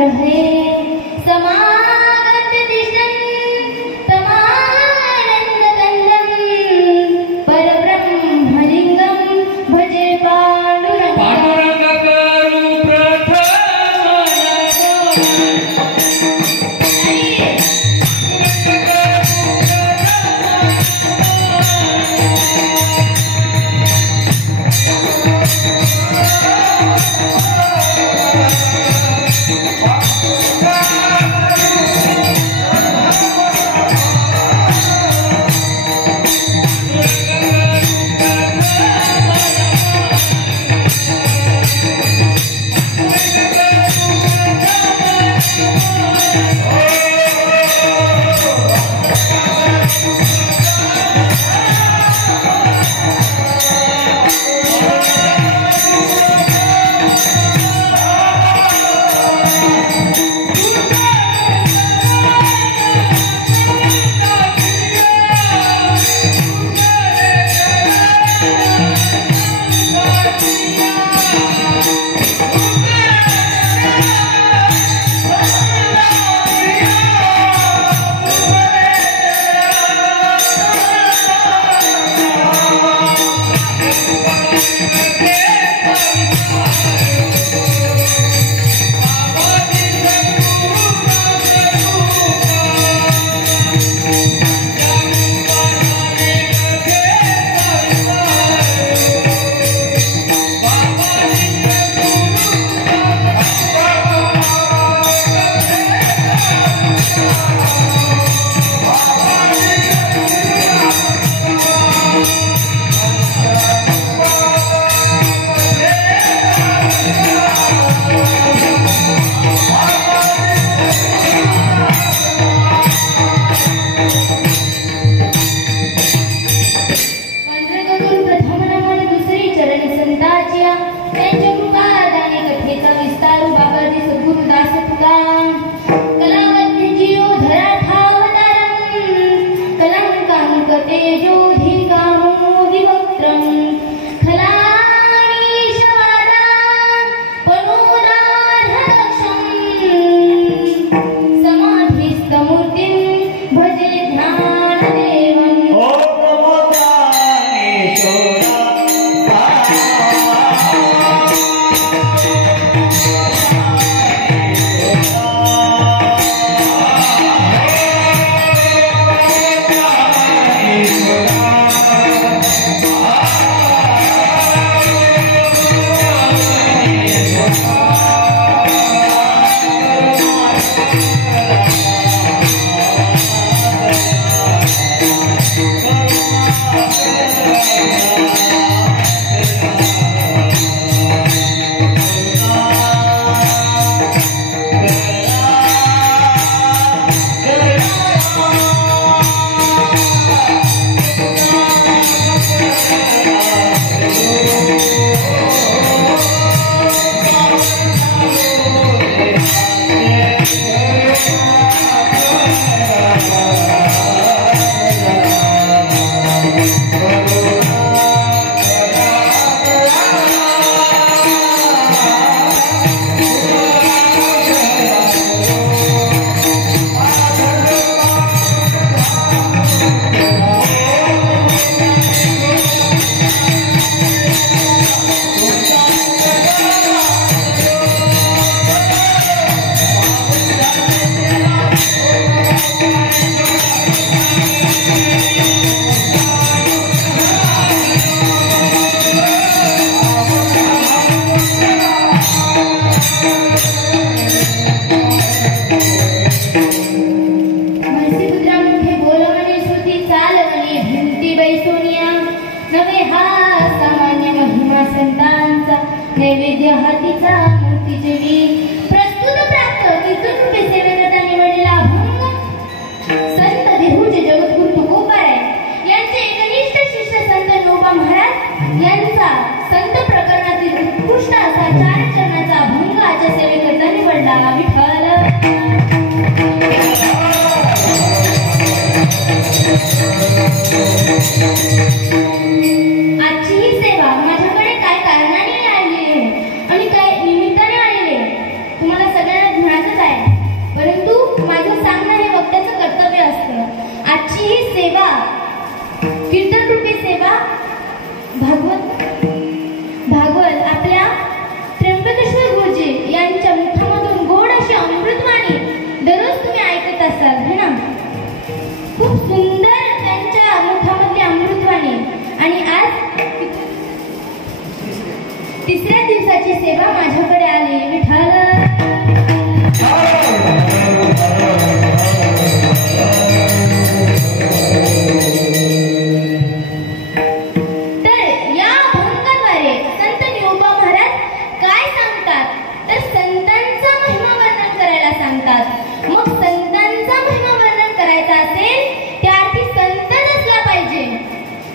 रहे समागत दिशं तमानंदकंदं परब्रह्मलिंगं भजे पांडुरंग करू नैवेद्य हातीचा मूर्ती जेवी प्रस्तुत प्राप्त कीर्तनरूपे सेवेकरता निवडलेला अभंग संत देहूचे जगद्गुरु तुकोबाराय यांचे एकनिष्ठ शिष्य संत नोबा महाराज यांचा संत प्रकरणातील उत्कृष्ट असा 4 चरणाचा अभंग आजच्या सेवेकरता निवडला विठ्ठल। आजची ही सेवा माझ्याकडे काय कारणाने आली आहे आणि काय निमित्ताने आलेली आहे तुम्हाला सगळ्यांना ज्ञात तिसऱ्या दिवसाची सेवा माझ्याकडे आली. विठ्ठल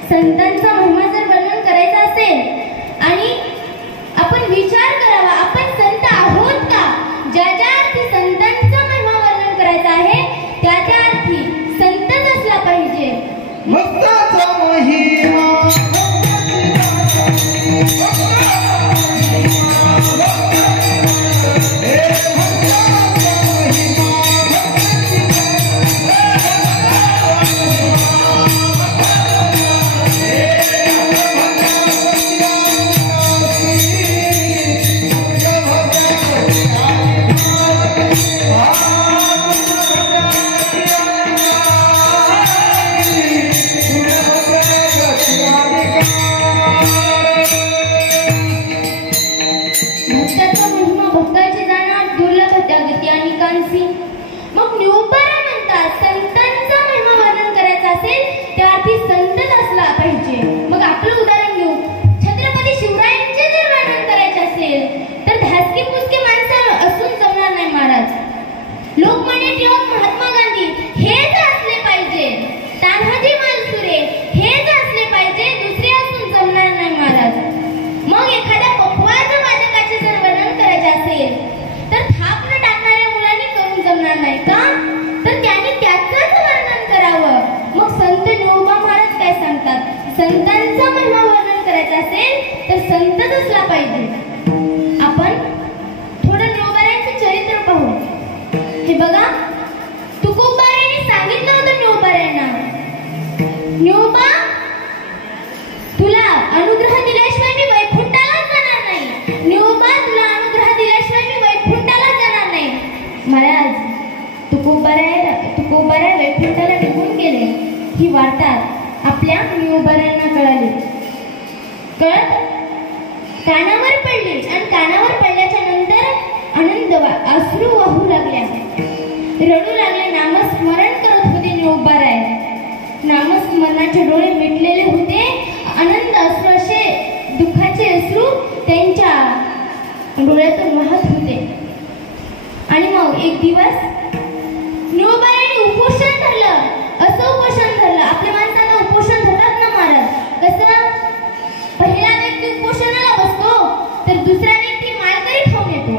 संतांचा महिमा जर वर्णन करायचा असेल आणि आपण विचार करावा आपण संत आहोत का, ज्या ज्या अर्थी संतांचा महिमा वर्णन करायचा आहे त्या त्या अर्थी संतच असला पाहिजे. भक्ताचा महिमा संतच असला पाहिजे. मग आपलं उदाहरण घेऊ. छत्रपती शिवरायांचे जर वर्णन करायचे असेल तर धासकी पुसकी माणसं असून जमणार नाही महाराज. लोकमान्य टिळक महात्मा गांधी हेच असले पाहिजे. तान्हाजी मालुसरे हेच असले पाहिजे. दुसरे असून जमणार नाही महाराज. मग एखाद्या पखवाज वादकाचे जर वर्णन करायचे असेल तर थाप न टाकणाऱ्या मुलांनी करून जमणार नाही का, तर त्यांनी त्याचंच वर्णन करावं. मग संत ज्ञानोबा महाराज काय सांगतात, संतांचा महिमा वर्णन करायचा असेल तर संतच असला पाहिजे. आपण थोडं ज्ञानोबारायांचं चरित्र पाहू. हे बघा, तुकोबारायांनी सांगितलं होतं ज्ञानोबारायांना, ज्ञानोबा तुला अनुग्रह दिल्याशिवाय मी वैकुंठाला जाणार नाही. ज्ञानोबा तुला अनुग्रह दिल्याशिवाय मी वैकुंठाला जाणार नाही. महाराज तुकोबाराय वैकुंठाला निघून गेले ही वार्ता आपल्या ज्ञानोबारायांना कळाली. कळत कानावर पडली आणि कानावर पडल्याच्या नंतर आनंद अश्रू वाहू लागल्या, रडू लागले. नामस्मरण करत होते ज्ञानोबाराय. नामस्मरणाचे डोळे मिटलेले होते. आनंद अश्रू असे दुःखाचे अश्रू त्यांच्या डोळ्यातून वाहत होते. आणि मग एक दिवस ज्ञानोबारायांनी उपोषण धरलं. असं उपोषण धरलं, आपल्या माणसाला उपोषण धरतात ना महाराज. कसं, पहिला व्यक्ती उपोषणाला बसतो तर दुसरा व्यक्ती माळकरी खाऊन येतो,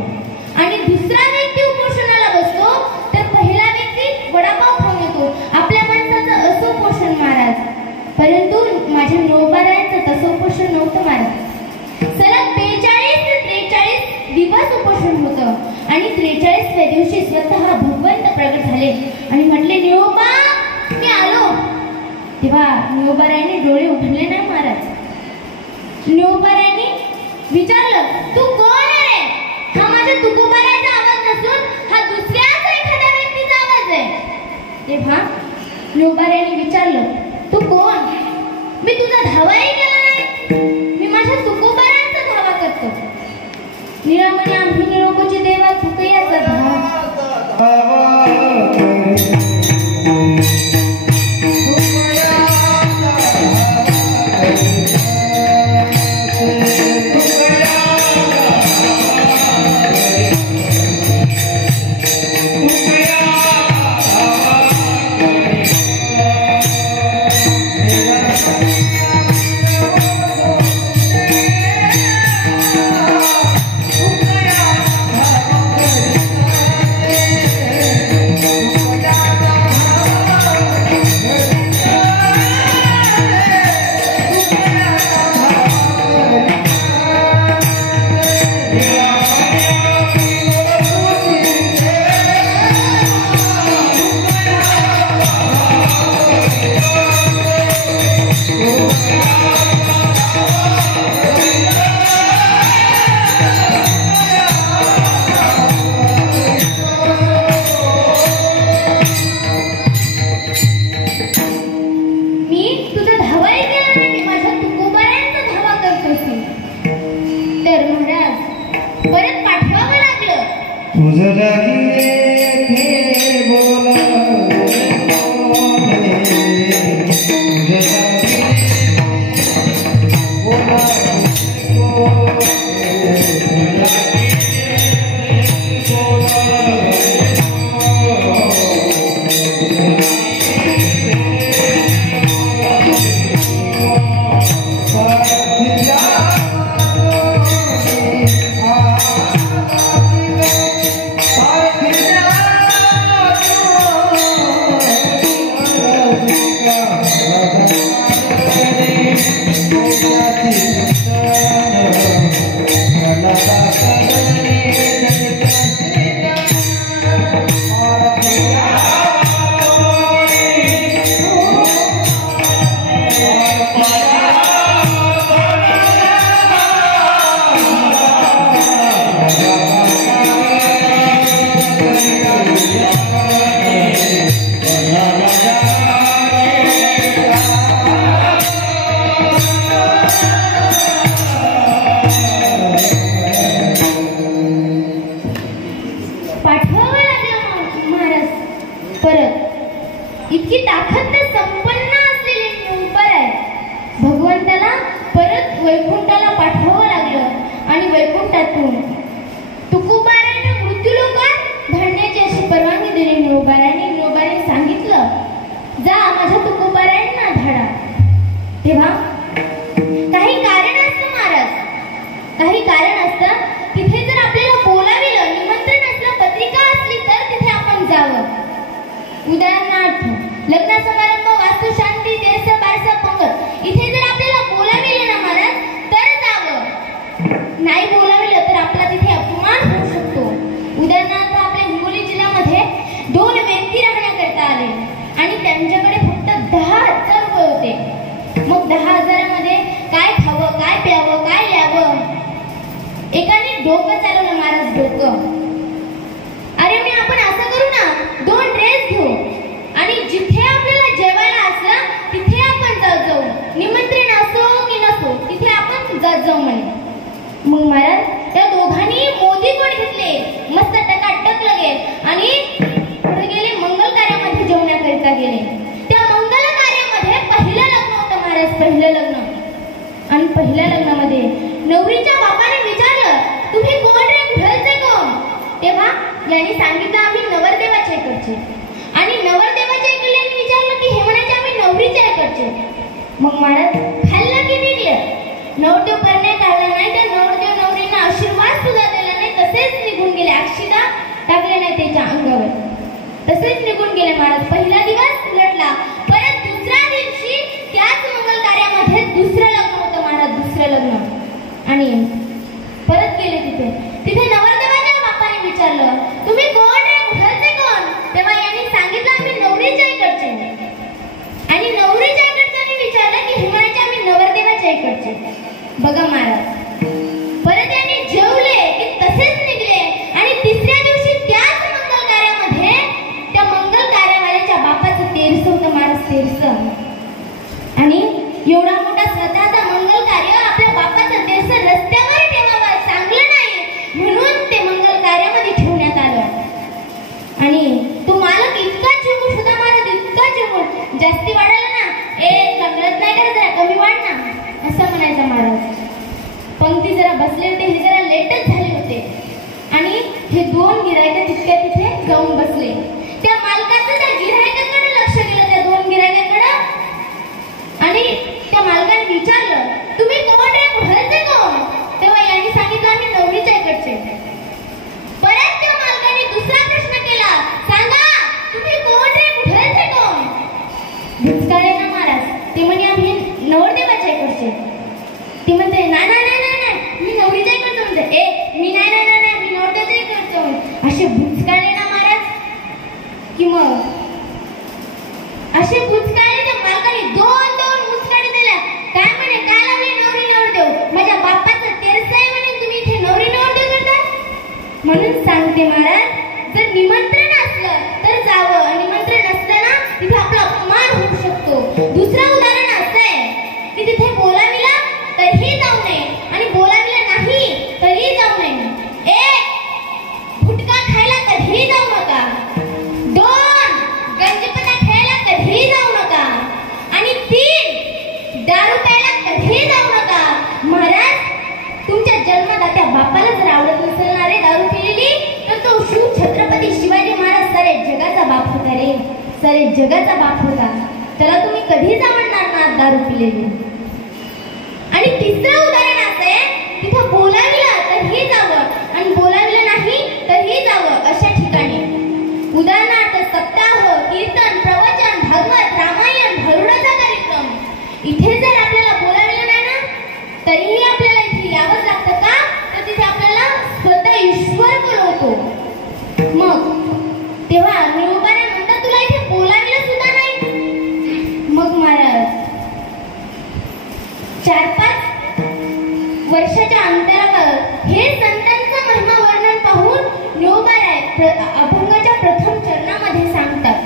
आणि दुसरा व्यक्ती उपोषणाला बसतो तर पहिला व्यक्ती वडापाव खाऊन येतो. आपल्या माणसाचं असं उपोषण महाराज. परंतु माझ्या ज्ञानोबारायांचं तसं उपोषण नव्हतं महाराज. सलग 42 ते 43 दिवस उपोषण होतं. आणि 43व्या दिवशी स्वतः भगवंत प्रगट झाले आणि म्हटले, ज्ञानोबा मी आलो. तेव्हा ज्ञानोबारायांनी डोळे उघडले नाही महाराज. ज्ञानोबारायांनी विचारलं, तू कोण आहे? हा माझ्या तुकोबारायांचा आवाज नसून हा दुसऱ्याच एखाद्या व्यक्तीचा आवाज आहे. तेव्हा ज्ञानोबारायांनी विचारलं, तू कोण? मी तुझा धावाही केला नाही. मी माझ्या तुकोबारायांचा धावा करतो. निरामणी आम्ही निरोगोची देवा तुकयाचा धावा. Yeah. इतकी ताकद संपन्न असलेले निरुपर आहे. भगवंताला परत वैकुंठाला पाठवावं लागलं आणि वैकुंठातून तुकोबाराने मृत्यूलोकात धाडण्याची अशी परवानगी दिली निरुबाराने. निरुबाराने सांगितलं, जा माझ्या तुकोबारांना धाडा. तेव्हा काही कारण असतं महाराज, काही कारण असतं. तिथे जर आपल्याला बोलाविलं, निमंत्रण असलं, पत्रिका असली तर तिथे आपण जावं. उदाहरणार्थ लग्न समारंभ, वास्तुशांती, तेरसं, बारसं, पंगत इथे जर आपल्याला बोलाविलं ना महाराज तर जावं. नाही बोलाविलं तर आपला तिथे अपमान होऊ शकतो. उदाहरणार्थ आपल्या हिंगोली जिल्ह्यामध्ये 2 व्यक्ती राहण्याकरता आले आणि त्यांच्याकडे फक्त 10,000 रुपये होते. मग 10,000 मध्ये काय खावं, काय प्यावं, काय ल्यावं? एकाने डोकं चालवलं महाराज, डोकं. अरे मी आपण असं करू ना, 2 ड्रेस घेऊ आणि जिथे आपल्याला जेवायला असलं तिथे आपण जाऊ. निमंत्रण असो की नसो तिथे आपण जाऊ म्हणे. मग महाराज त्या दोघांनी मोदी कोण घेतले, मस्त टकाटक लगेल आणि पुढे गेले, मंगल कार्यामध्ये जेवण्याकरिता गेले. त्या मंगल कार्यामध्ये पहिलं लग्न होतं महाराज, पहिलं लग्न. आणि पहिल्या लग्नामध्ये नवरीच्या बापाने विचारलं, तुम्ही कोण रे, घरचे कोण? तेव्हा यांनी सांगितलं, आम्ही नवरदेवाच्या इकडचे. आणि नवरदेवाच्या इकडल्याने विचारलं की हे म्हणायचे आम्ही नवरीच्या इकडचे. मग महाराज खाल्लं की निघलं. नवरदेव करण्यात आला नाही, त्या नवरदेव नवरींना आशीर्वाद सुद्धा दिला नाही, तसेच निघून गेले. अक्षिता टाकले नाही त्याच्या अंगावर, तसेच निघून गेले महाराज. पहिला दिवस उलटला. परत दुसऱ्या दिवशी त्याच मंगल कार्यामध्ये दुसरं लग्न होतं महाराज, दुसरं लग्न. आणि परत गेले तिथे. तिथे नवरदेवाच्या बापाने विचारलं, तुम्ही कोण रे, घरचे कोण? तेव्हा यांनी सांगितलं, आम्ही नवरीच्या इकडचे. आणि नवरीच्या इकडच्याने विचारलं की हे म्हणायचे आम्ही नवरदेवाच्या इकडचे. बघा महाराज, परत यांनी जेवले की तसेच निघले. आणि तिसऱ्या दिवशी त्याच मंगल कार्यामध्ये त्या मंगल कार्यावाल्याच्या बापाचं 1300 होतं महाराज, 1300. आणि एवढा मोठा स्वतःचा मंगल कार्य आपल्या बापाचं 1300 रस्त्यावर ठेवावं चांगलं नाही, म्हणून ते मंगल कार्यामध्ये ठेवण्यात आलं. आणि तो मालक इतका चिमूट होता महाराज, इतका चिमूट. जास्ती वाढायला ना, कळत नाही का, जरा कमी वाढ ना, असं म्हणायचा महाराज. पंक्ती जरा बसले होते, हे जरा लेटच झाले होते. आणि हे 2 गिरायक तिथे जाऊन बसले. त्या मालकाचं त्या गिरायकाकडे लक्ष गेलं, त्या 2 गिरायकाकडे. आणि त्या मालकाने विचारलं, तुम्ही कोण रे, घरचे कोण? तेव्हा यांनी सांगितलं, आम्ही नवरीच्या इकडचे. परत त्या मालकाने दुसरा प्रश्न केला, सांगा तुम्ही कोण रे, घरचे कोण? भुचकाळे ना महाराज. ते म्हणे आम्ही नवरदेवाच्या इकडचे. ते म्हणते, नाही नाही नाही नाही, मी नवरीच्या इकडचं. म्हणते, मी नाही नाही नाही, मी नवरदेवाच्या इकडचं. असे भुचकाळे ना महाराज. कि मग असे भुचकाळे त्या मालकाने 2 मुचकाळे दिल्या. काय म्हणे, काय लावले नवरी नवरदेव? माझ्या बापाचं 1300 आहे म्हणे, तुम्ही इथे नवरी नवरदेव करता? म्हणून सांगते महाराज, जर निमंत्रण असलं तर जावं, निमंत्रण नसलं ना तिथे आपला अपमान होऊ शकतो. दुसरं उदाहरण असं आहे की तिथे बोलाविला तरीही जाऊ नये आणि बोलाविला नाही तरीही जाऊ नये. फुटका खायला जगाचा बाप होता, त्याला तुम्ही कधीच आवडणार ना दारू पिलेली. आणि तिसरं उदाहरण असं आहे, तिथं बोलाविलं तर हे जावं आणि बोलाविलं नाही तर हे जावं अशा ठिकाणी. उदाहरणार्थ सप्ताह, कीर्तन, प्रवचन, भागवत, रामायण, भरुडाचा कार्यक्रम. इथे जर आपल्याला बोलाविलं नाही ना तरीही आपल्याला इथे यावंच लागतं. का तर तिथे आपल्याला स्वतः ईश्वर बोलवतो. मग तेव्हा निरोपाने म्हणतात तुला इथे बोलाविलं सुद्धा नाही. मग महाराज 4-5 वर्षाच्या अंतरावर हे संतांचं महिमा वर्णन पाहून निरोपाराय अभंगाच्या प्रथम चरणामध्ये सांगतात.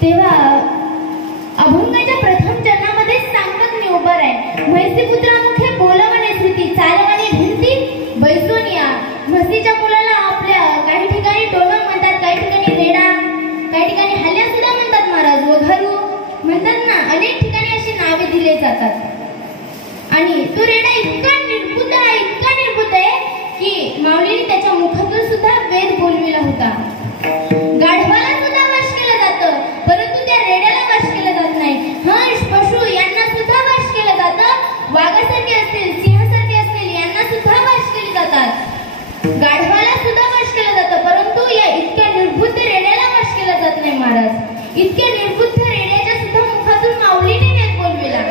तेव्हा अभंगाच्या प्रथम चरणामध्ये सांगत मी उभा आहे. म्हैसीपुत्रामुखे बोलवणे श्रुती चालवणे भिंती बैसोनिया. म्हशीच्या मुलाला आपल्या काही ठिकाणी टोनक म्हणतात, काही ठिकाणी रेडा, काही ठिकाणी हल्या सुद्धा म्हणतात महाराज, वघारू म्हणतात ना. अनेक ठिकाणी अशी नावे दिले जातात. आणि तो रेडा इतका निर्बुद्ध आहे की माऊली स्वामींनी त्याच्या मुखातून सुद्धा वेद बोलविला होता. गाढवाला सुद्धा वश केलं जातं, परंतु त्या रेड्याला वश केलं जात नाही. हंस, पशु यांना सुद्धा वश केलं जातं. वाघासारखे असतील, सिंहासारखे असतील यांना सुद्धा वश केले जातात. गाढवाला सुद्धा वश केलं जातं, परंतु या इतक्या निर्बुद्ध रेड्याला वश केलं जात नाही महाराज. इतक्या निर्बुद्ध रेड्याच्या सुद्धा मुखातून माऊलीने वेद बोलविला.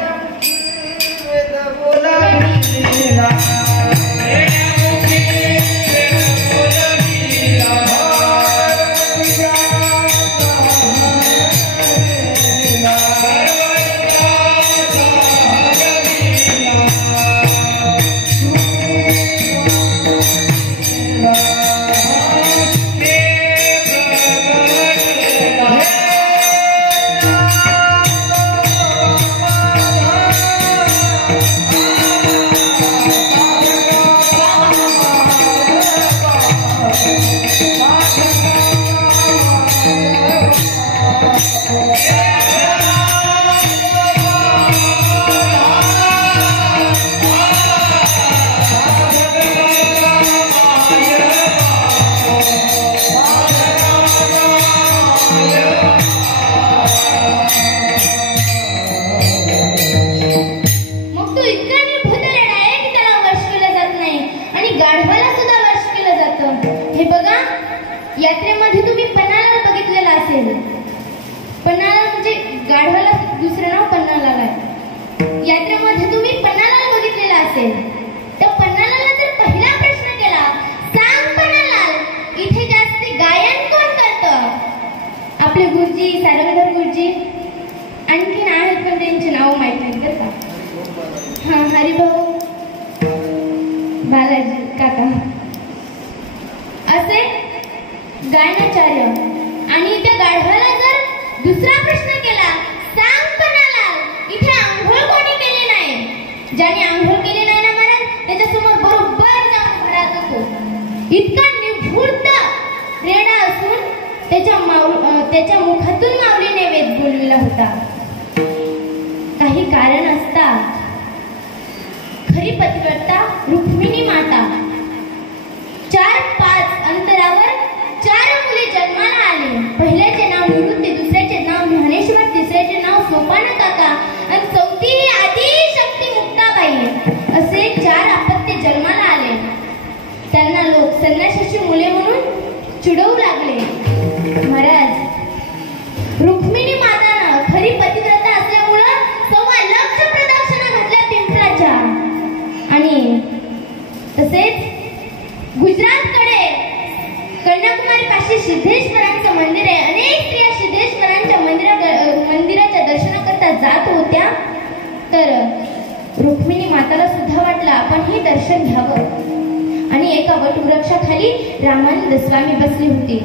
यात्रेमध्ये तुम्ही पन्हाळा बघितलेला असेल. पन्हाळा म्हणजे गाढवाला दुसरं नाव पन्हाळा आहे. यात्रेमध्ये तुम्ही पन्हाळा बघितलेला असेल. तर पन्हाळाला जर पहिला प्रश्न केला, सांग पन्हाळा इथे जास्त गायन कोण करतं? आपले गुरुजी, सारंगधर गुरुजी, आणखीन आहेत पण त्यांचे नाव माहित नाहीत बरं का. हा, हरिभाऊ, बालाजी काका असे गायनाचार्य. आणि त्या गाढवाला जर दुसरा प्रश्न केला, सांग पन्हाळा इथे आंघोळ कोणी केली नाही? ज्याने आंघोळ केली नाही ना महाराज, त्याच्यासमोर बरोबर जाऊन उभा राहत होतो. इतका निभृत रेडा असून त्याच्या मुखातून माऊलीने वेद बोलविला होता. काही कारण असतात. खरी पतिव्रता रुक्मिणी माता 4-5 अंतरावर 4 मुले जन्माला आली. पहिल्याचे नाव निवृत्ती, दुसऱ्याचे नाव ज्ञानेश्वर, तिसऱ्याचे नाव सोपान काका आणि चौथी आदी शक्ती मुक्ताबाई असे 4 अपत्य जन्माला आले. त्यांना लोक संन्याशाची मुले म्हणून चिडवू लागले. महाराज, रुक्मिणी मातानं खरी पतिव्रता असल्यामुळं 1.25 लाख प्रदक्षिणा घातल्या पिंपळाच्या. आणि तसेच गुजरातकडे कन्याकुमारी पाशी सिद्धेश्वरांचं मंदिर आहे. अनेक स्त्रिया सिद्धेश्वरांच्या मंदिराच्या दर्शनाकरता जात होत्या. तर रुक्मिणी माताला सुद्धा वाटलं आपण हे दर्शन घ्यावं. आणि एका वटवृक्षाखाली रामानंद स्वामी बसले होते.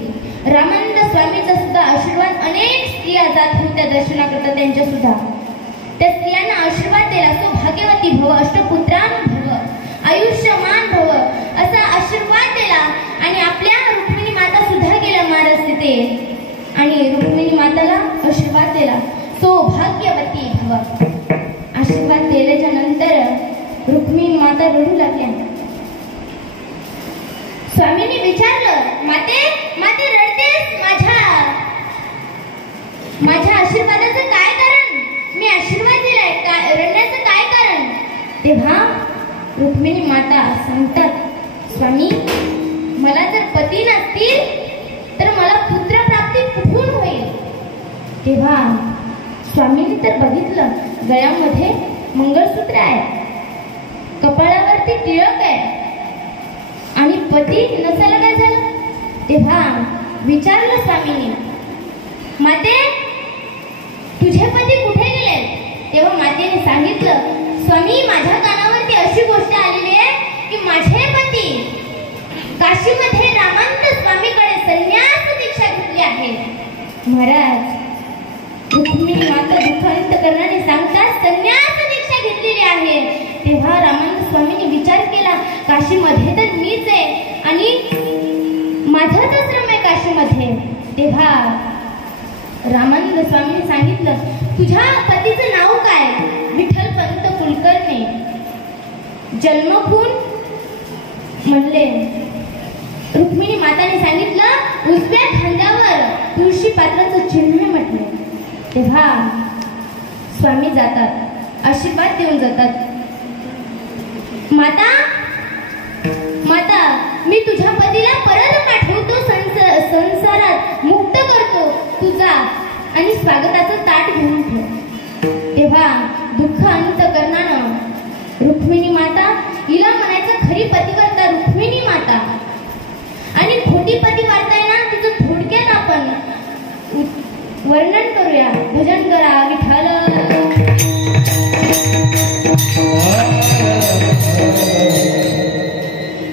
रामानंद स्वामीचा सुद्धा आशीर्वाद अनेक स्त्रिया जात होत्या दर्शनाकरता त्यांच्या सुद्धा. त्या स्त्रियांना आशीर्वाद दिला, सौभाग्यवती भव, अष्टपुत्रान भव, आयुष्यमान भव असा आशीर्वाद दिला. आणि आपल्या रुक्मिणी माता सुद्धा गेल्या महाराज तिथे आणि रुक्मिणी माताला आशीर्वाद दिला, सौभाग्यवती भव. आशीर्वाद दिल्याच्या नंतर रुक्मिणी माता रडू लागल्या. स्वामींनी विचारलं, माते माते रडतेस? माझ्या आशीर्वादाचं काय कारण? मी आशीर्वाद दिलाय, रडण्याचं काय कारण? तेव्हा रुक्मिणी माता सांगतात, स्वामी मला जर पती नसतील तर मला पुत्र प्राप्ती कुठून होईल? तेव्हा स्वामींनी तर बघितलं, गळ्यामध्ये मंगळसूत्र आहे, कपाळावरती टिळक आहे आणि पती नसायला काय झालं? तेव्हा विचारलं स्वामींनी, माते तुझे पती कुठे गेले? तेव्हा मातेने सांगितलं, स्वामी माझ्या कानावरती अशी गोष्ट आलेली आहे की माझे पती काशीमध्ये रामानंद स्वामीकडे संन्यास दीक्षा घेतली आहे. महाराज, रुक्मिणी माता दुःखांत करणारे सांगतात संन्यास दीक्षा घेतलेली आहे. तेव्हा रामानंद स्वामींनी विचार केला, काशीमध्ये तर मीच आहे आणि माझाच आश्रम आहे काशीमध्ये. तेव्हा रामानंद स्वामींनी सांगितलं, तुझ्या पतीचं नाव काय? विठ्ठलपंत कुलकर्णी. जन्म खून म्हणले रुक्मिणी माताने सांगितलं उजव्या खांद्यावर तुळशी पात्राचं चिन्ह म्हटलं. तेव्हा स्वामी जातात, आशीर्वाद देऊन जातात. माता माता, मी तुझ्या पतीला परत पाठवतो, संसारात मुक्त करतो. तुझा आणि स्वागताचं ताट घेऊन ठेव. तेव्हा दुःख अंतकरणानं रुक्मिणी माता, हिला म्हणायचं खरी पतिव्रता रुक्मिणी माता आणि खोटी पतिव्रता आहे ना, तिचं थोडक्यात आपण वर्णन करूया. भजन करा विठ्ठल.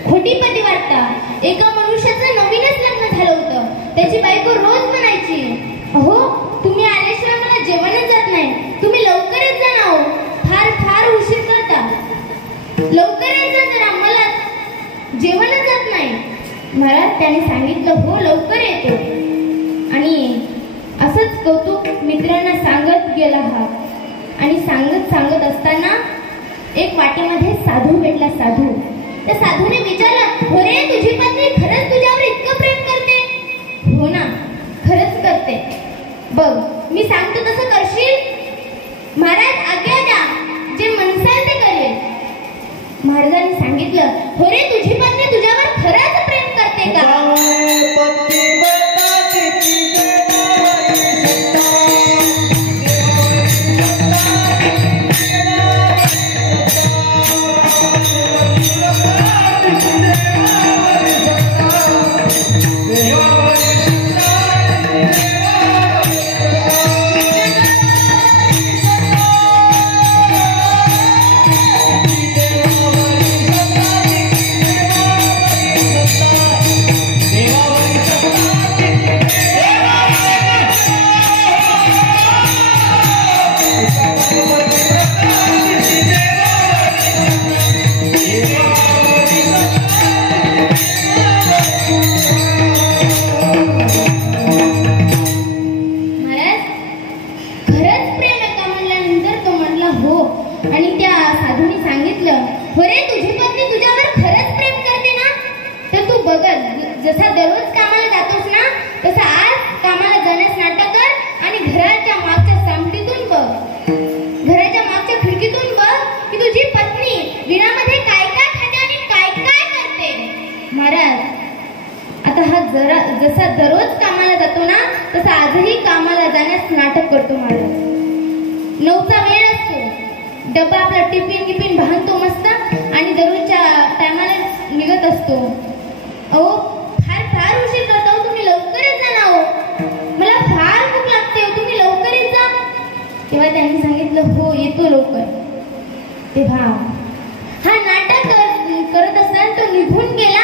खोटी पतिव्रता, एका मनुष्याचं नवीनच लग्न झालं होतं. त्याची बायको रोज म्हणायची, अहो तुम्ही आल्याशिवाय मला जेवणच जात नाही, तुम्ही लवकर येत जा ना, फार फार उशीर करता, लवकर येत जा जरा, मला जेवणच जात नाही. महाराज त्याने सांगितलं हो लवकर येतो. आणि असंच कौतुक मित्रांना सांगत गेला हा. आणि सांगत असताना एक वाटेमध्ये साधू भेटला. साधू, त्या साधूने विचारलं, हो रे तुझी पत्नी खरंच तुझ्यावर इतकं प्रेम करते? हो ना, खरंच करते. बघ मी सांगतो तसं करशील? महाराज आज्ञा द्या, जे म्हणसाल ते करेल. महाराजांनी सांगितलं, हो रे तुझी पत्नी तुझ्यावर खरंच प्रेम करते का? जसा दररोज कामाला जातोस ना, तसा आज कामाला जाण्यास नाटक कर आणि घराच्या मागच्या सामटीतून बघ, घराच्या मागच्या खिडकीतून बघ की तुझी पत्नी दिनामध्ये काय काय खाते आणि काय काय करते. महाराज आता हा जसा दररोज कामाला जातो ना, तसा आजही कामाला जाण्यास नाटक करतो. महाराज 9चा वेळ असतो, डबा आपला टिफिन बांधतो मस्त आणि दररोजच्या टायमाला निघत असतो. अहो फार उशीर करता हो, तुम्ही लवकर येत जा ना, हो मला फार भूक लागते, तुम्ही लवकर येत जा. तेव्हा त्यांनी सांगितलं हो येतो लवकर. तेव्हा हा नाटक करत असताना तो निघून गेला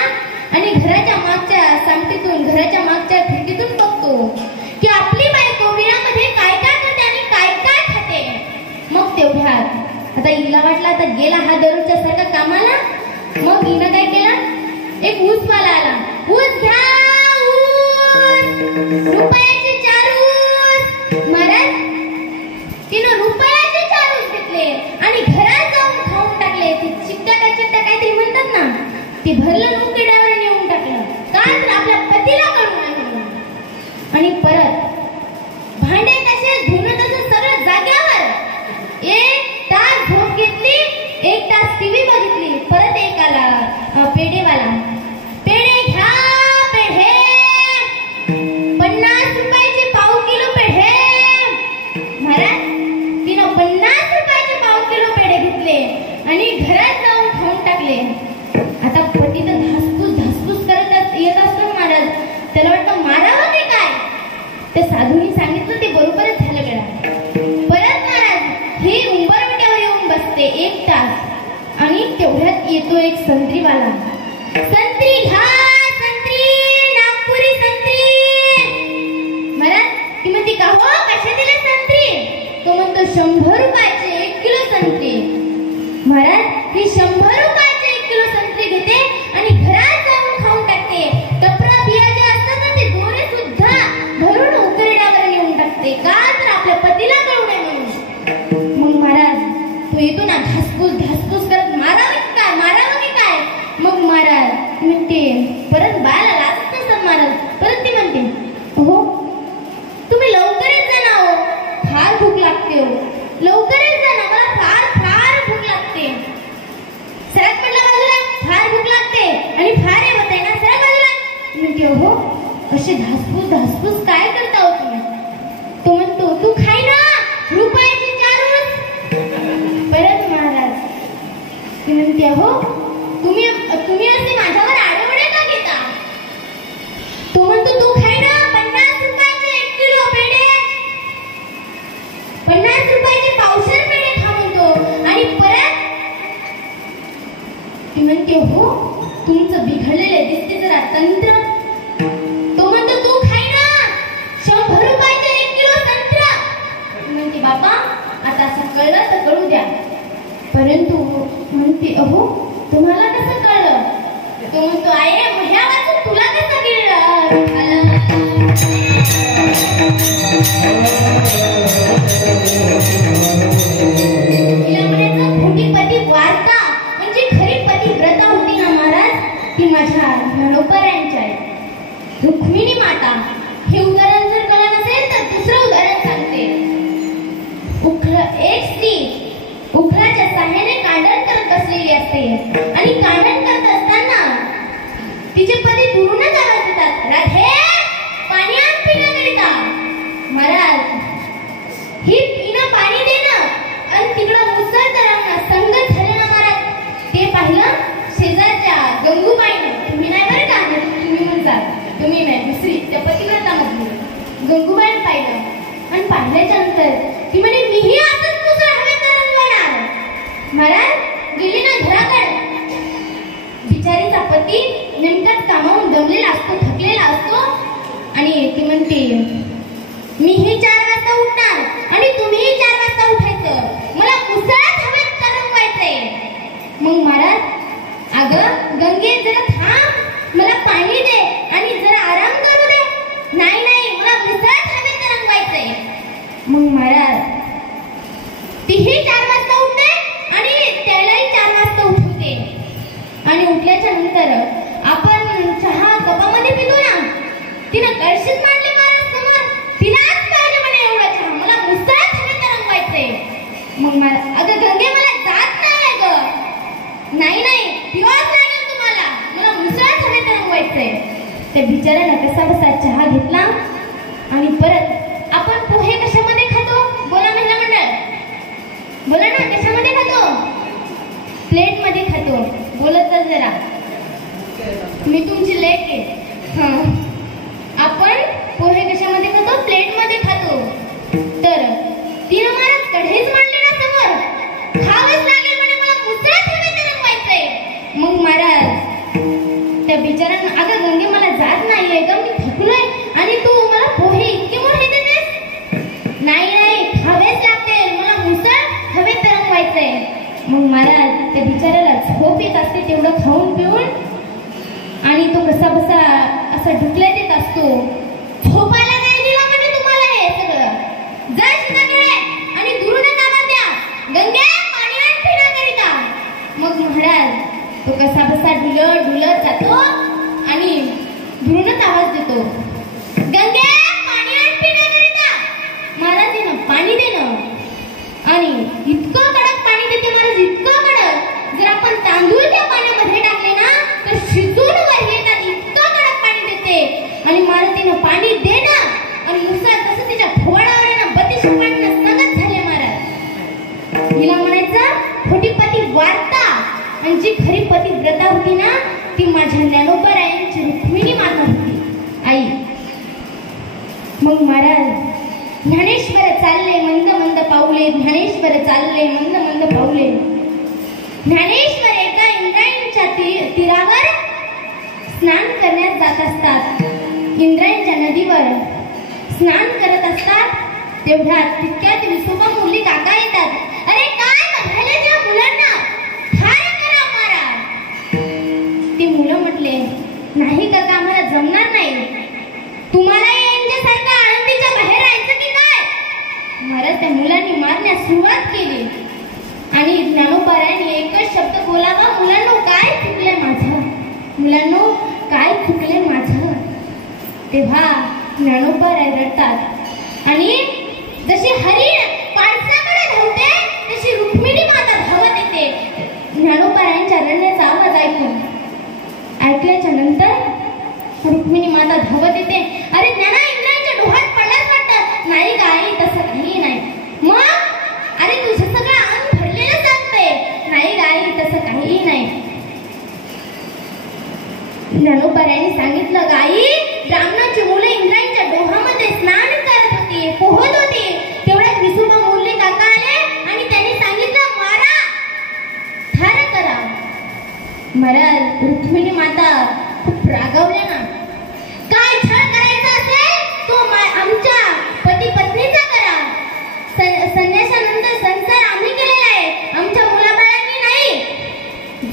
आणि घराच्या मागच्या सामटीतून, घराच्या मागच्या खिडकीतून बघतो की आपली बायको विणामध्ये काय काय करते आणि काय काय खाते. मग तेवढ्यात आता हिला वाटलं आता गेला हा दररोजच्या सारखा कामाला. मग हिनं काय केलं, एक ऊसवाला आला, ऊस घ्या ऊस, रुपयाचे 4 ऊस. महाराज तिनं रुपयाचे 4 ऊस घेतले आणि घरात जाऊन खाऊन टाकले. ते चिट्टा काहीतरी म्हणतात ना, ते भरलं नोकरी ड्रायव्हरने येऊन टाकलं, का तर आपल्या पतीला कळून आणलं. आणि परत भांडे तसेच धुणं तसं सगळं जाग्यावर. 1 तास झोप घेतली, 1 तास टीव्ही बघितली. परत एक आला पेढेवाला, पेढे घ्या पेढे, 50 रुपयाचे पाव किलो पेढे. महाराज तिनं 50 रुपयाचे पाव किलो पेढे घेतले आणि घरात जाऊन खाऊन टाकले. आता पती तर धासपूस करत येत असतो. महाराज त्याला वाटतं मारावं की काय. त्या साधूंनी सांगितलं ते बरोबरच झालं गड्या. परत महाराज ही उंबरवट्यावर येऊन बसते 1 तास आणि तेवढ्यात येतो एक संत्रीवाला. संत्री घ्या संत्री, नागपुरी संत्री. महाराज ती म्हणते का हो कशा दिले संत्री? तो म्हणतो 100 रुपयाचे 1 किलो संत्री. महाराज ही 100 रुपयाचे 1 किलो संत्री घेते आणि घरात जाऊन खाऊन टाकते. टपरा बिया जे असतात ना, ते दोरे सुद्धा भरून उकरड्यावर नेऊन टाकते, का तर आपल्या पतीला कळू नये म्हणून. मग महाराज तो येतो ना धासपूस करत, मारावं की काय. मग महाराज ते परत बाळाला लाजत नसतात महाराज. परत ती म्हणते, हो तुम्ही लवकरच जा ना, हो फार भूक लागते, हो लवकरच जा ना, मला फार फार भूक लागते. सरक म्हटलं बाजूला, फार भूक लागते आणि फार हे होत आहे ना, सरक बाजूला. म्हणते, हो असे धासपूस धासपूस काय करता हो तुम्ही? तो म्हणतो, तू खाय ना, रुपयाची 4 ऊस. परत महाराज ती म्हणते, हो तुम्ही असे माझ्यावर आडवडे का घेता? तो म्हणतो, तू खाय ना, 50 रुपयाचे 1 किलो पेढे, 50 रुपयाचे पावशेर पेढे खा म्हणतो. आणि परत ती म्हणते, हो तुमचं बिघडलेले दिसते जरा तंत्र. तो म्हणतो, तू खाय ना, 100 रुपयाचे 1 किलो संत्र. म्हणते, बाबा आता असं कळलं तर कळू द्या. परंतु म्हणते, अहो तुम्हाला कसं कळलं? तो म्हणतो, आहे ह्या वाचून तुला कसं कळलं? तिला म्हणायचं, खोटीपती वार्ता म्हणजे खरी पतिव्रता होती ना महाराज, ती माझ्या ज्ञानोबरायांची आहे. रुक्मिणी माता. हे उदाहरण जर कळलं नसेल तर दुसरं उदाहरण सांगते. एक स्त्री उखळाच्या साह्याने कांडण करत बसलेली असते आणि कांडण करत असताना तिचे पती दुरूनच आवाज देतात, राधे पाणी आण पिण्याकरिता. महाराज ही पिणं पाणी देणं आणि तिकडं मुसळधारांना संगत झालं ना महाराज. ते पाहिलं शेजारच्या गंगूबाईनं. तुम्ही नाही बरं का, तुम्ही म्हणता, तुम्ही नाही, दुसरी त्या पतिव्रता मधली गंगूबाईनं पाहिलं. आणि पाहिल्याच्या नंतर ती म्हणे, मीही असंच मुसळ हवेत रंगवणार. महाराज गेली ना घराकडे. बिचारीचा पती नेमकाच कामावून दमलेला असतो, थकलेला असतो. आणि ती म्हणते, मीही 4 वाजता उठणार आणि तुम्हीही 4 वाजता उठायचं, मला मुसळात हवेत रंगवायचंय. मग महाराज, अगं गंगे जरा थांब, मला पाणी दे आणि जरा आराम करू दे. नाही नाही, मला मुसळात हवेत रंगवायचंय. मग महाराज तीही 4 वाजता उठते आणि त्यालाही 4 वाजता उठवते. आणि उठल्याच्या नंतर आपण चहा कपामध्ये पितो ना, तिनं कळशीत मांडले महाराज समोर, तिलाच पाहिजे म्हणे एवढा चहा, मला मुसळात हवेत रंगवायचंय. मग महाराज, अगं गंगे मला जात नाही ग. नाही नाही, पिवाच लागेल तुम्हाला, मला मुसळात हवेत रंगवायचंय. त्या बिचाऱ्यानं कसा बसा चहा घेतला. आणि परत आपण पोहे कशामध्ये खातो? बोला महिला मंडळ, बोला ना, कशामध्ये खातो? प्लेट मध्ये खातो. बोलत जा जरा, मी तुमची लेट आहे. आपण पोहे कशामध्ये खातो? प्लेट मध्ये खातो. तर तिनं महाराज कढईच मांडले ना समोर, खावंच लागेल म्हणे, मला मुसळात हवेत रंगवायचंय. मग महाराज त्या बिचाऱ्यानं, अगं गंगे मला जात नाहीये ग, मी थकलोय आणि तू मला पोहे इतके मोठे देतेस. नाही नाही, खावेच लागते, मला मुसळ हवेत रंगवायचंय. मग महाराज त्या बिचाऱ्याला झोप येत असते तेवढं खाऊन पिऊन. आणि तो कसा बसा असा ढुकल्यात येत असतो. झोपायला नाही दिला म्हणजे तुम्हाला हे सगळं. जा शिताकडे आणि दुरूनच आवाज द्या, गंगे पाणी आण पिण्याकरिता. मग महाराज तो कसा बसा ढुलत ढुलत जातो आणि दुरूनच आवाज देतो, गंगे पाणी आण पिण्याकरिता. महाराजीनं पाणी देणं आणि इतकं कडक पाणी देते महाराज, इतकं कडक, जर आपण तांदूळ त्या पाण्यामध्ये टाकले ना तर शिजून वर येतात, इतकं कडक पाणी देते. आणि महाराजीनं पाणी देणं आणि मुसळ कसं तिच्या फोडावर बत्तीस पाडणं सगळं झाले महाराज. हिला म्हणायचं खोटीपती वार्ता. आणि जी खरी पतिव्रता होती ना, ती माझ्या ज्ञानोबरायांची रुक्मिणी माता होती, आई. मग महाराज ज्ञानेश्वर चालले मंद मंद पाऊले, ज्ञानेश्वर चालले मंद मंद पाऊले. ज्ञानेश्वर एका इंद्रायणीच्या तीरावर स्नान करण्यास जात असतात. इंद्रायणीच्या नदीवर स्नान करत असतात. तेवढ्यात तितक्यात विसोबा मुली काका येतात. अरे काय बघायला त्या मुलांना, ठार करा मारा. ती मुलं म्हटले, नाही काका, आम्हाला जमणार नाही, तुम्हाला यांच्यासारखं आनंदीच्या बाहेर राहायचं की काय? महाराज त्या मुलांनी मारण्यास सुरुवात केली. आणि ज्ञानोबरायांनी एकच शब्द बोलावा, मुलांनो काय चुकलंय माझं, मुलांनो काय चुकले माझं. तेव्हा ज्ञानोबा रडतात आणि जशी हरिण पाणसाकडे धावते तशी रुक्मिणी माता धावत येते. ज्ञानोबारायांच्या रडण्याचा आवाज ऐकल्याच्या नंतर रुक्मिणी माता धावत येते. अरे ज्ञाना, इंद्रायणच्या डोहात पडलाच वाटतं. नाही काय, तसं काही नाही. मग अरे तुझं सगळं अंग भरलेलं सांगते. नाही काय, तसं काहीही नाही. ज्ञानोबारायांनी सांगितलं, गाई, ब्राह्मणाची मुले इंद्रायणच्या डोहामध्ये स्नान करत होती, पोहत होती. तेवढ्यात विसुबा मुरली काका आले आणि त्यांनी सांगितलं, मारा, ठार करा. महाराज रुक्मिणी माता खूप रागावल्या ना. काय छळ करायचा असेल तो आमच्या पती पत्नीचा करा. संन्यासानंतर संसार आम्ही केलेला आहे, आमच्या मुलाबाळांनी नाही.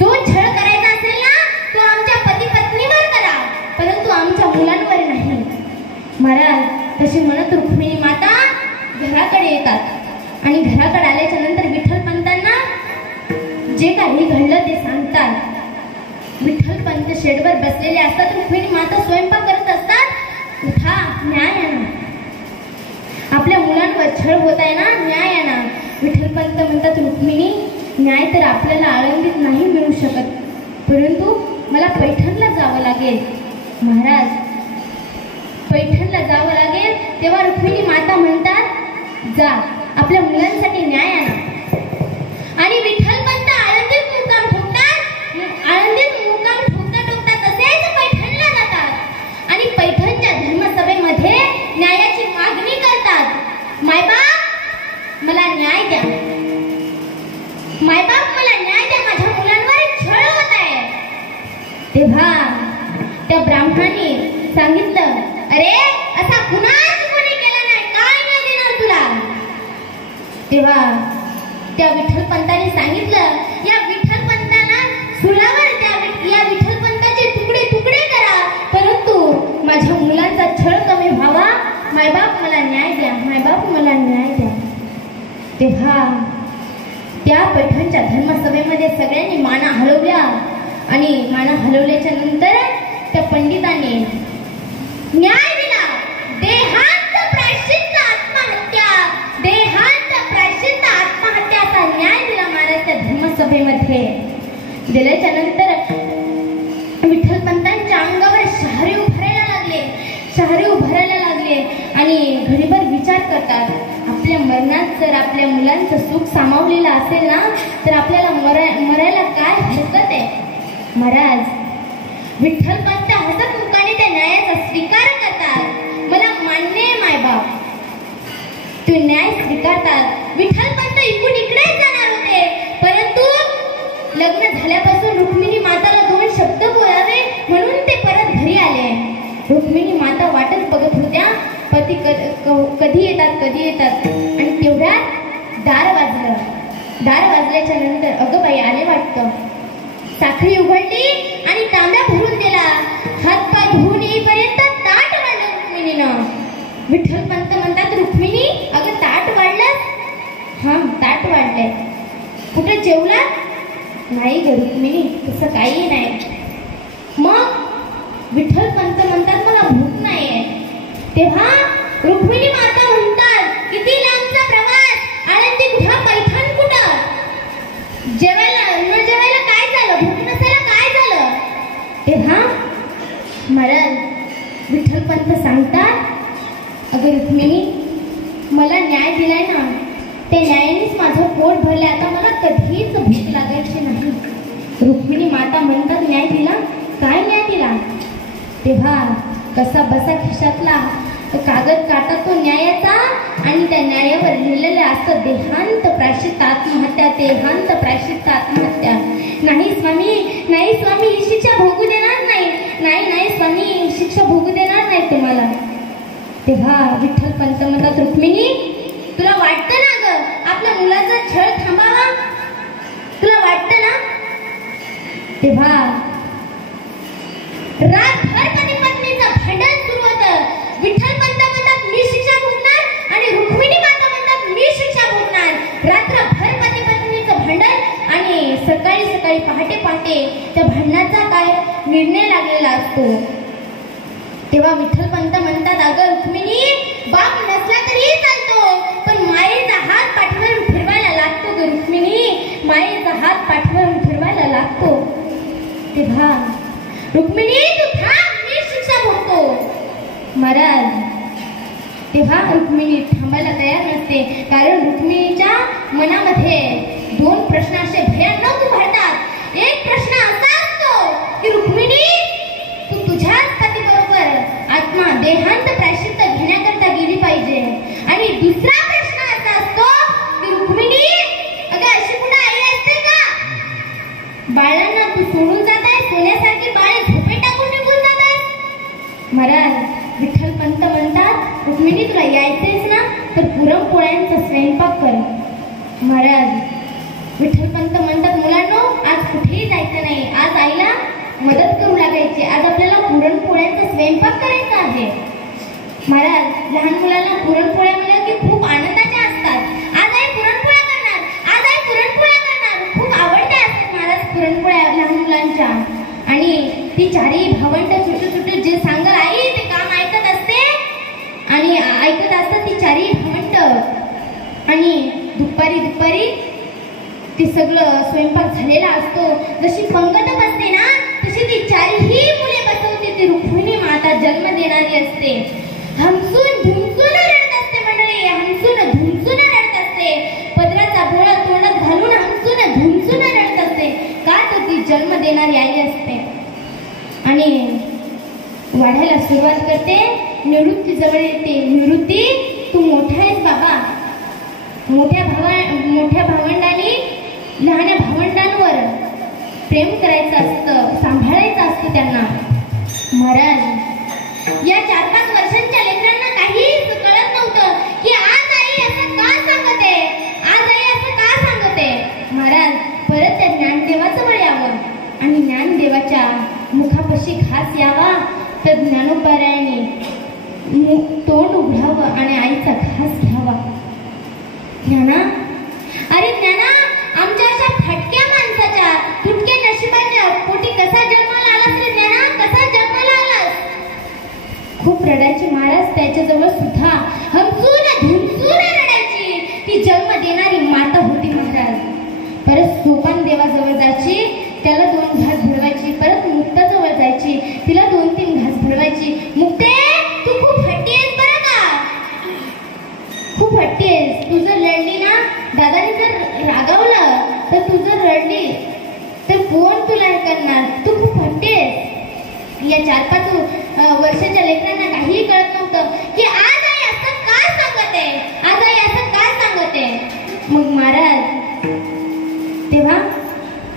जो छळ करायचा असेल ना तो आमच्या पती पत्नीवर करा, परंतु आमच्या मुलांवर नाही. महाराज तशी म्हणत रुक्मिणी माता घराकडे येतात आणि घराकडे आल्याच्या नंतर विठ्ठलपंतांना जे काही घडलं ते सांगतात. विठ्ठलपंत शेडवर बसलेले असतात. रुक्मिणी माता स्वयंपाक करत असतात. उठा, न्याय आणा. आपल्या मुलांवर छळ होत आहे ना, न्याय आणा. विठ्ठलपंत म्हणतात, रुक्मिणी, न्याय तर आपल्याला आळंदीत नाही मिळू शकत, परंतु मला पैठणला जावं लागेल. महाराज पैठणला जावं लागेल. तेव्हा रुक्मिणी माता म्हणतात, जा, आपल्या मुलांसाठी न्याय आणा. आणि विठ्ठलपंत आळंदीत मुक्काम ठोकतात. आळंदीत मुक्काम ठोकता तसेच पैठणला जातात आणि पैठणच्या धर्मसभेमध्ये न्यायाची मागणी करतात. मायबाप, मला न्याय द्या. मायबाप, मला न्याय द्या. माझ्या मुलांवर छळ होत आहे. तेव्हा त्या ब्राह्मणाने सांगितलं, अरे असा गुन्हाच कोणी केला नाही, काय न्याय देणार तुला. तेव्हा त्या विठ्ठलपंताने सांगितलं, या विठ्ठलपंतांना सुळावर या विठ्ठलपंताचे तुकडे तुकडे करा, परंतु माझ्या मुलांचा छळ कमी व्हावा. मायबाप, मला न्याय द्या. मायबाप, मला न्याय द्या. तेव्हा त्या पैठणच्या धर्मसभेमध्ये सगळ्यांनी माना हलवल्या आणि माना हलवल्याच्या नंतर त्या पंडितांनी न्याय दिला. देहांत प्रायश्चित्त आत्महत्या, देहांत प्रायश्चित्त आत्महत्याचा न्याय दिला महाराज त्या धर्मसभेमध्ये. दिल्याच्या नंतर विठ्ठलपंतांच्या अंगावर शहारे उभरायला लागले आणि घडीभर विचार करतात. आपल्या मरणात जर आपल्या मुलांचं सुख सामावलेलं असेल ना, तर आपल्याला मरायला काय हरकत आहे. महाराज विठ्ठलपंत हसत मुखाने त्या न्यायाचा स्वीकार करतात. मला मान्य आहे मायबाप, तू न्याय स्वीकारतात. विठ्ठलपंत इकडून इकडेच जाणार होते, परंतु लग्न झाल्यापासून रुक्मिणी माताला 2 शब्द बोलावे म्हणून ते परत घरी आले. रुक्मिणी माता वाटच बघत होत्या, पती कधी येतात आणि तेवढ्यात दार वाजलं. दार वाजल्याच्या नंतर अगं बाई आले वाटतं. साखळी उघडली आणि तांब्या भरून दिला. हातपाय धुवून येईपर्यंत ताट वाढलं रुक्मिणीनं. विठ्ठलपंत म्हणतात, रुक्मिणी, अगं ताट वाढलं. हा, ताट वाढलंय. कुठे जेवला? नाही ग रुक्मिणी, तसं काही नाही. मग विठ्ठलपंत म्हणतात, मला भूक नाहीये. तेव्हा रुक्मिणी माता म्हणतात, किती लांबचा प्रवास, आळंदी कुठं, पैठण कुठं, जेवायला काय झालं, भूक नसायला काय झालं. तेव्हा महाराज विठ्ठलपंत सांगतात, अगं रुक्मिणी, मला न्याय दिलाय ना, त्या न्यायानेच माझं पोट भरले, आता मला कधीच भूक लागायची नाही. रुक्मिणी माता म्हणतात, न्याय दिला? काय न्याय दिला? तेव्हा कसा बसा खिशातला कागद काढतात तो न्यायाचा आणि त्या न्यायावर लिहिलेलं असतं, देहांत प्रायश्चित्त आत्महत्या, देहांत प्रायश्चित्त आत्महत्या. नाही स्वामी, नाही स्वामी, ही शिक्षा भोगू देणार नाही. नाही स्वामी, ही शिक्षा भोगू देणार नाही तुम्हाला. तेव्हा विठ्ठलपंत म्हणतात, रुक्मिणी, तुला वाटतं ना ग आपल्या मुलाचा छळ थांबावा? तुला वाटतं ना? तेव्हा रातभर पती पत्नीचं भांडण सुरू होतं. विठ्ठलपंत म्हणतात, मी शिक्षा भोगणार, आणि रुक्मिणी माता म्हणतात, मी शिक्षा भोगणार. रात्रभर पती पत्नीचं भांडण आणि सकाळी पहाटे त्या भांडणाचा काय निर्णय लागला. आलेला असतो. तेव्हा विठ्ठलपंत म्हणतात, अगं रुक्मिणी, बाप नसला तरीही चालतो, पण मायेचा हात पाठवून फिरवायला लागतो ग रुक्मिणी, मायेचा हात पाठवून फिरवायला लागतो. तेव्हा रुक्मिणी तू थांब, मी शिक्षा भोगतो. महाराज तेव्हा रुक्मिणी थांबायला तयार नसते, कारण रुक्मिणीच्या मनामध्ये दोन प्रश्न असे भयानक उभरतात. एक प्रश्न असा असतो की रुक्मिणी तू तुझ्याच पतीबरोबर आत्मा देहांत प्रायश्चित्त घेण्याकरता गेली पाहिजे, आणि दुसरा प्रश्न असा असतो की रुक्मिणी अगं अशी कुठे आई असते का? बाळांना तू सोडून जात आहे, सोन्यासारखी बाळे झोपे टाकून निघून जात आहे. महाराज विठ्ठलपंत म्हणतात, रुक्मिणी तुला यायचंयच ना तर पुरणपोळ्यांचा स्वयंपाक कर. महाराज विठ्ठलपंत म्हणतात, मुलांनो आज कुठेही जायचं नाही, आज आईला मदत करू लागायची, आज आपल्याला पुरणपोळ्यांचा स्वयंपाक करायचा आहे. महाराज लहान मुलांना पुरणपोळ्या म्हणलं की खूप आनंदाच्या असतात. आज आई पुरणपोळ्या करणार, आज आई पुरणपोळ्या करणार, खूप आवडत्या असतात महाराज पुरणपोळ्या लहान मुलांच्या. आणि ती चारही भावंड छोटे जे सांगल आई ते काम ऐकत असते आणि ऐकत असतात ती चारही भावंड. आणि दुपारी ते सगळं स्वयंपाक झालेला असतो. जशी पंगत बसते ना तशी ती चारही मुले बसवते. ती रुक्मिणी माता जन्म देणारी असते. हमसून धुमसून रडत असते मंडळी, हमसून धुमसून रडत असते. पदराचा बोळा तोंडात घालून हमसून धुमसून रडत असते. का तर ती जन्म देणारी आई असते. आणि वाढायला सुरुवात करते. निवृत्ती जवळ येते. निवृत्ती तू मोठा आहेस बाबा. मोठ्या भावंडांनी लहान्या भावंडांवर प्रेम करायचं असतं, सांभाळायचं असतं त्यांना. महाराज या 4-5 वर्षांच्या लेकरांना काहीच कळत नव्हतं की आज आई असं का सांगते, आज आई असं का सांगते. महाराज परत त्या ज्ञानदेवाचं बळ यावं आणि ज्ञानदेवाच्या मुखापाशी घास यावा, तर ज्ञानोबारायाने तोंड उघडावं आणि आईचा घास घ्यावा. ज्ञाना, अरे ज्ञाना, आमच्या अशा फटक्या माणसाच्या तुटक्या नशिबाच्या पोटी कसा जन्माला आलास रे ज्ञाना, कसा जन्माला आलास. खूप रडायची महाराज त्याच्याजवळ सुद्धा. हमसून धुमसून रडायची. ती जन्म देणारी माता होती महाराज. परत सोपान देवाजवळ जायची, त्याला 2 घास भिडवायची. परत मुक्ताजवळ जायची, तिला 2-3 घास भिडवायची. मुक्ते तू खूप हट्टी आहेस बरं का, खूप हट्टी आहेस. तू जर लढली ना, दादाने जर रागावलं तर तू जर रडली तर कोण तुला हे करणार. तू खूप हट्टी आहेस. या 4-5 वर्षाच्या लेकरांना काहीही कळत नव्हतं की आज आई असं का सांगते, आज आई असं का सांगते. मग महाराज तेव्हा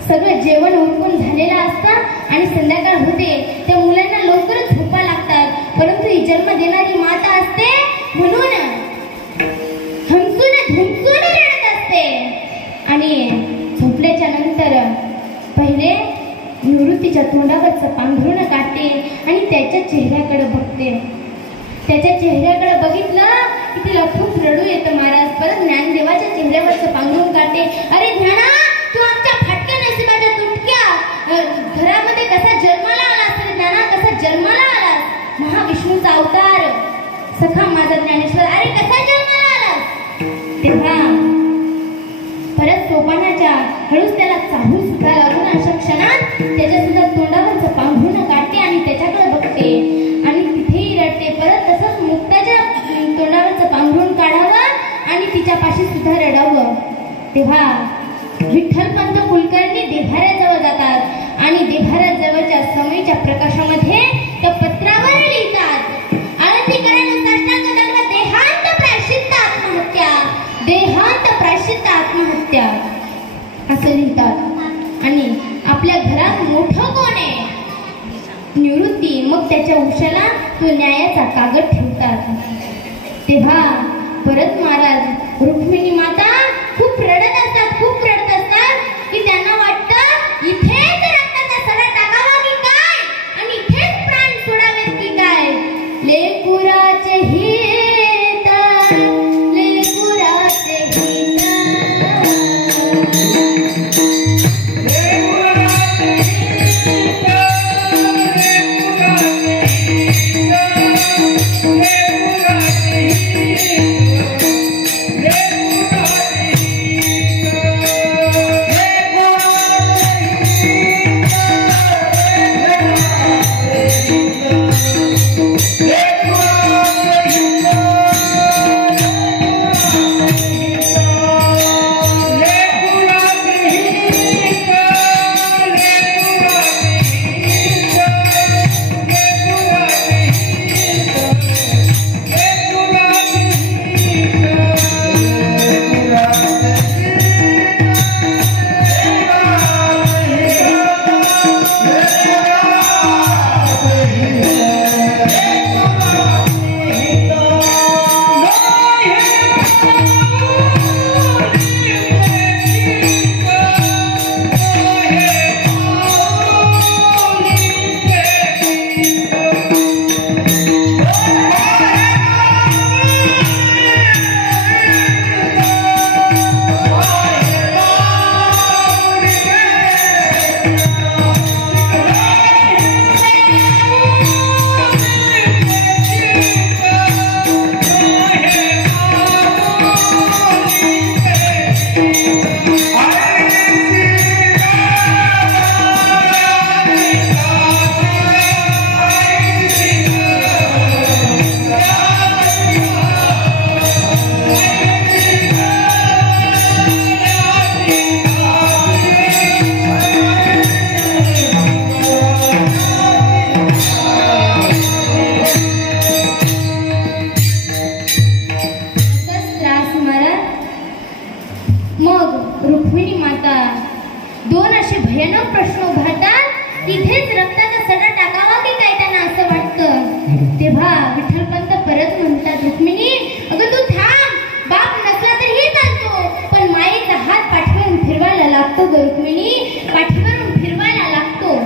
सगळं जेवण उरकून झालेलं असतं आणि संध्याकाळ होते. त्या मुलांना लवकरच झोपा लागतात, परंतु ही जन्म देणारी माता असते म्हणून हमसून धुमसून रडत असते. आणि झोपल्याच्या नंतर पहिले निवृत्तीच्या तोंडावरचं पांघरुण काढते आणि त्याच्या चेहऱ्याकडे बघते. त्याच्या चेहऱ्याकडे बघितलं की तिला खूप रडू येतं महाराज. परत ज्ञानदेवाच्या चेहऱ्यावरचं पांघरुण काढते. अरे ज्ञाना, तू आमच्या फटक्या नशिबाच्या तुटक्या घरामध्ये कसा जन्माला आलास रे ज्ञाना, कसा जन्माला आलास. महाविष्णूचा अवतार सखा माझा ज्ञानेश्वर, अरे कसा जन्माला आलास. तेव्हा परत सोपानाच्या हळूच त्याला चाहूल सुद्धा लागून अशा क्षणात त्याच्या सुद्धा तोंडावरचं पांघरुण काढते आणि त्याच्याकडे बघते आणि तिथेही रडते. परत तसंच मुक्ताच्या तोंडावरचं पांघरुण काढावं आणि तिच्या पाशी सुद्धा रडावं. तेव्हा विठ्ठलपंत कुलकर्णी देव्हाऱ्याजवळ जातात आणि देव्हाऱ्याजवळच्या समयीच्या प्रकाशामध्ये त्या पत्रावर लिहितात, आळंदीकरांना साष्टांग दंडवत, देहांत प्रायश्चित्त आत्महत्या, देहांत प्रायश्चित्त आत्महत्या असं लिहितात. आणि आपल्या घरात मोठं कोण आहे, निवृत्ती. मग त्याच्या उशाला तो न्यायाचा कागद ठेवतात. तेव्हा परत महाराज रुक्मिणी माता खूप रडत असतात, खूप रडत असतात की त्यांना वाटतं इथेच रक्ताचा सडा टाकावा की काय आणि इथेच प्राण सोडावेत की काय. लेकुराचे हित, लेकुराचे हित, लेकुराचे हित, रुक्मिणी माता दोन असे भयानक प्रश्न उभारतात. इथेच रक्ताचा सडा टाकावा की काय त्यांना असं वाटतं. तेव्हा विठ्ठलपंत परत म्हणतात, रुक्मिणी अगं तू थांब, बाप नसला तरीही चालतो, पण मायेचा हात पाठीवरून फिरवायला लागतो ग रुक्मिणी, पाठीवरून फिरवायला लागतो.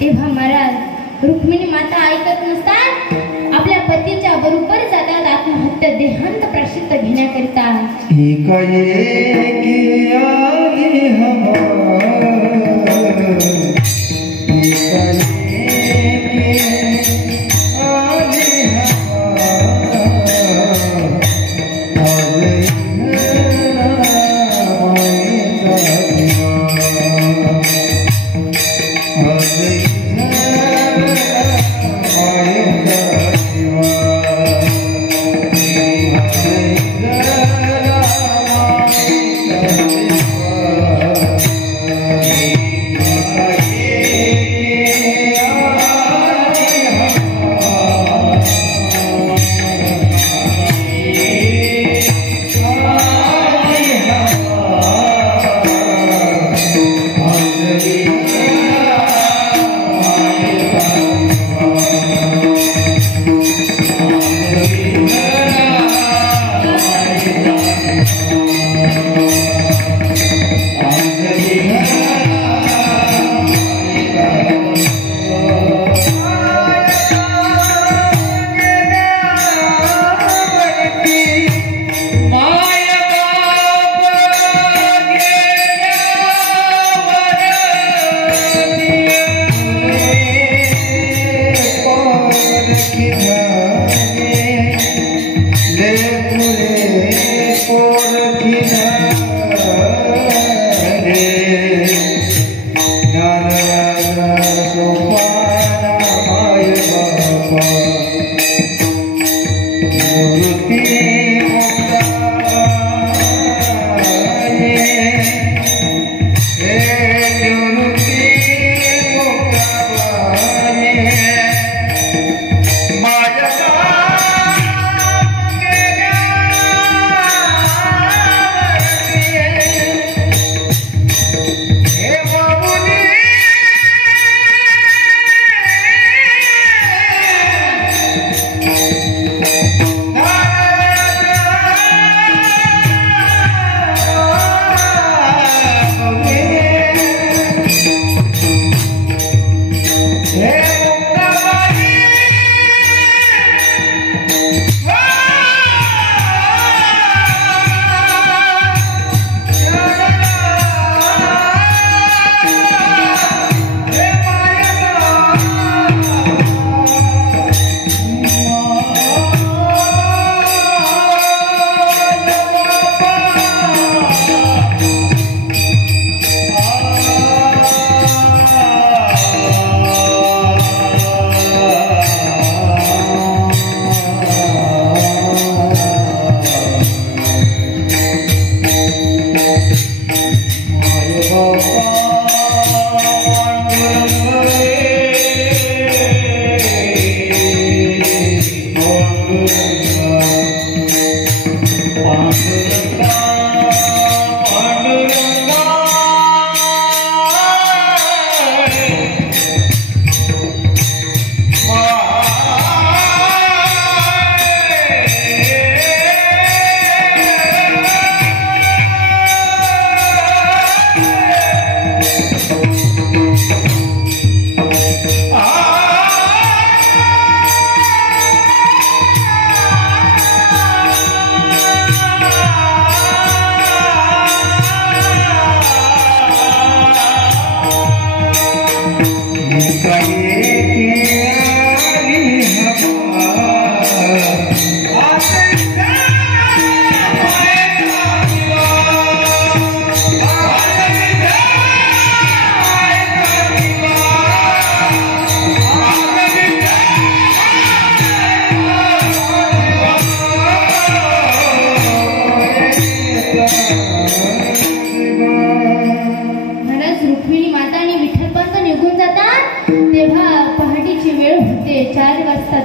तेव्हा महाराज रुक्मिणी माता ऐकत नसतात, आपल्या पतीच्या बरोबर जातात आत्महत्या देहांत प्राश्चित्य घेण्याकरिता.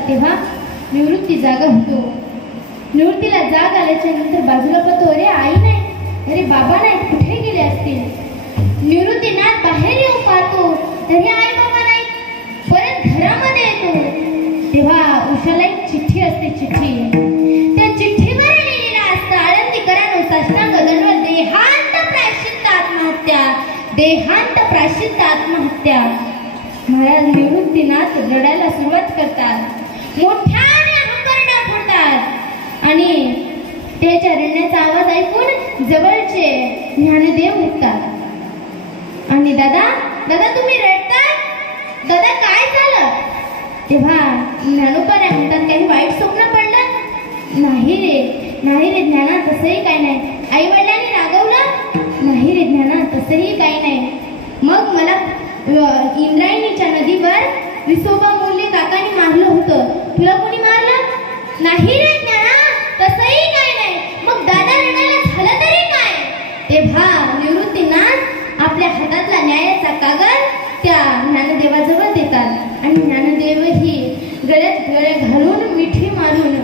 तेव्हा निवृत्ती जागा होतो. निवृत्तीला जाग आल्याच्या नंतर बाजूला पाहतो, अरे आई नाही, अरे बाबा नाहीत, कुठे गेले असतील? निवृत्तीनाथ बाहेर येऊन पाहतो तरी आई बाबा नाही. परत घरामध्ये येतो तेव्हा उषाला एक चिठ्ठी असते. चिठ्ठी, त्या चिठ्ठीवर लिहिलेलं असतं, आळंदीकरांनो साष्टांग दंडवत, देहांत प्रायश्चित्त आत्महत्या, देहांत प्रायश्चित्त आत्महत्या. महाराज निवृत्तीनाथ रडायला सुरुवात करतात, मोठ्याने हंबरडा फोडतात आणि त्याच्या रडण्याचा आवाज ऐकून जवळचे ज्ञानदेव उठतात आणि दादा दादा तुम्ही रडताय, दादा काय झालं? तेव्हा ज्ञानोबा म्हणतात, काही वाईट स्वप्न पडलं? नाही रे ज्ञाना, तसंही काही नाही. आई वडिलांनी रागवलं? नाही रे ज्ञाना, तसंही काही नाही. मग मला इंद्रायणीच्या नदीवर विसोबा मोरले काकांनी मारलं होतं, तुला कोणी मारलं? नाही रे ज्ञाना, तसंही काही नाही. मग दादा रडायला झालं तरी काय? तेव्हा निवृत्तीनाथ आपल्या हातातला न्यायाचा कागद त्या ज्ञानदेवाजवळ देतात आणि ज्ञानदेवही गळ्यात गळे घालून मिठी मारून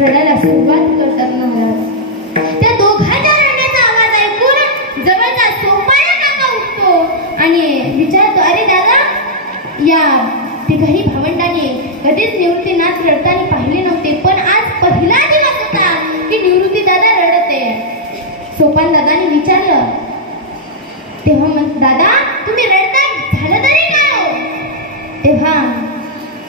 रडायला सुरुवात करतात. महाराज त्या दोघांच्या रडण्याचा आवाज ऐकून जवळचा सोपाना काका उठतो आणि विचारतो, अरे दादा, या तिघही भावंडांनी कधीच निवृत्तीनाथ रडताना पाहिले नव्हते, पण आज पहिला दिवस होता की निवृत्ती दादा रडते. सोपान दादाने विचारलं तेव्हा दादा तुम्ही रडताय, झालं तरी काय हो? तेव्हा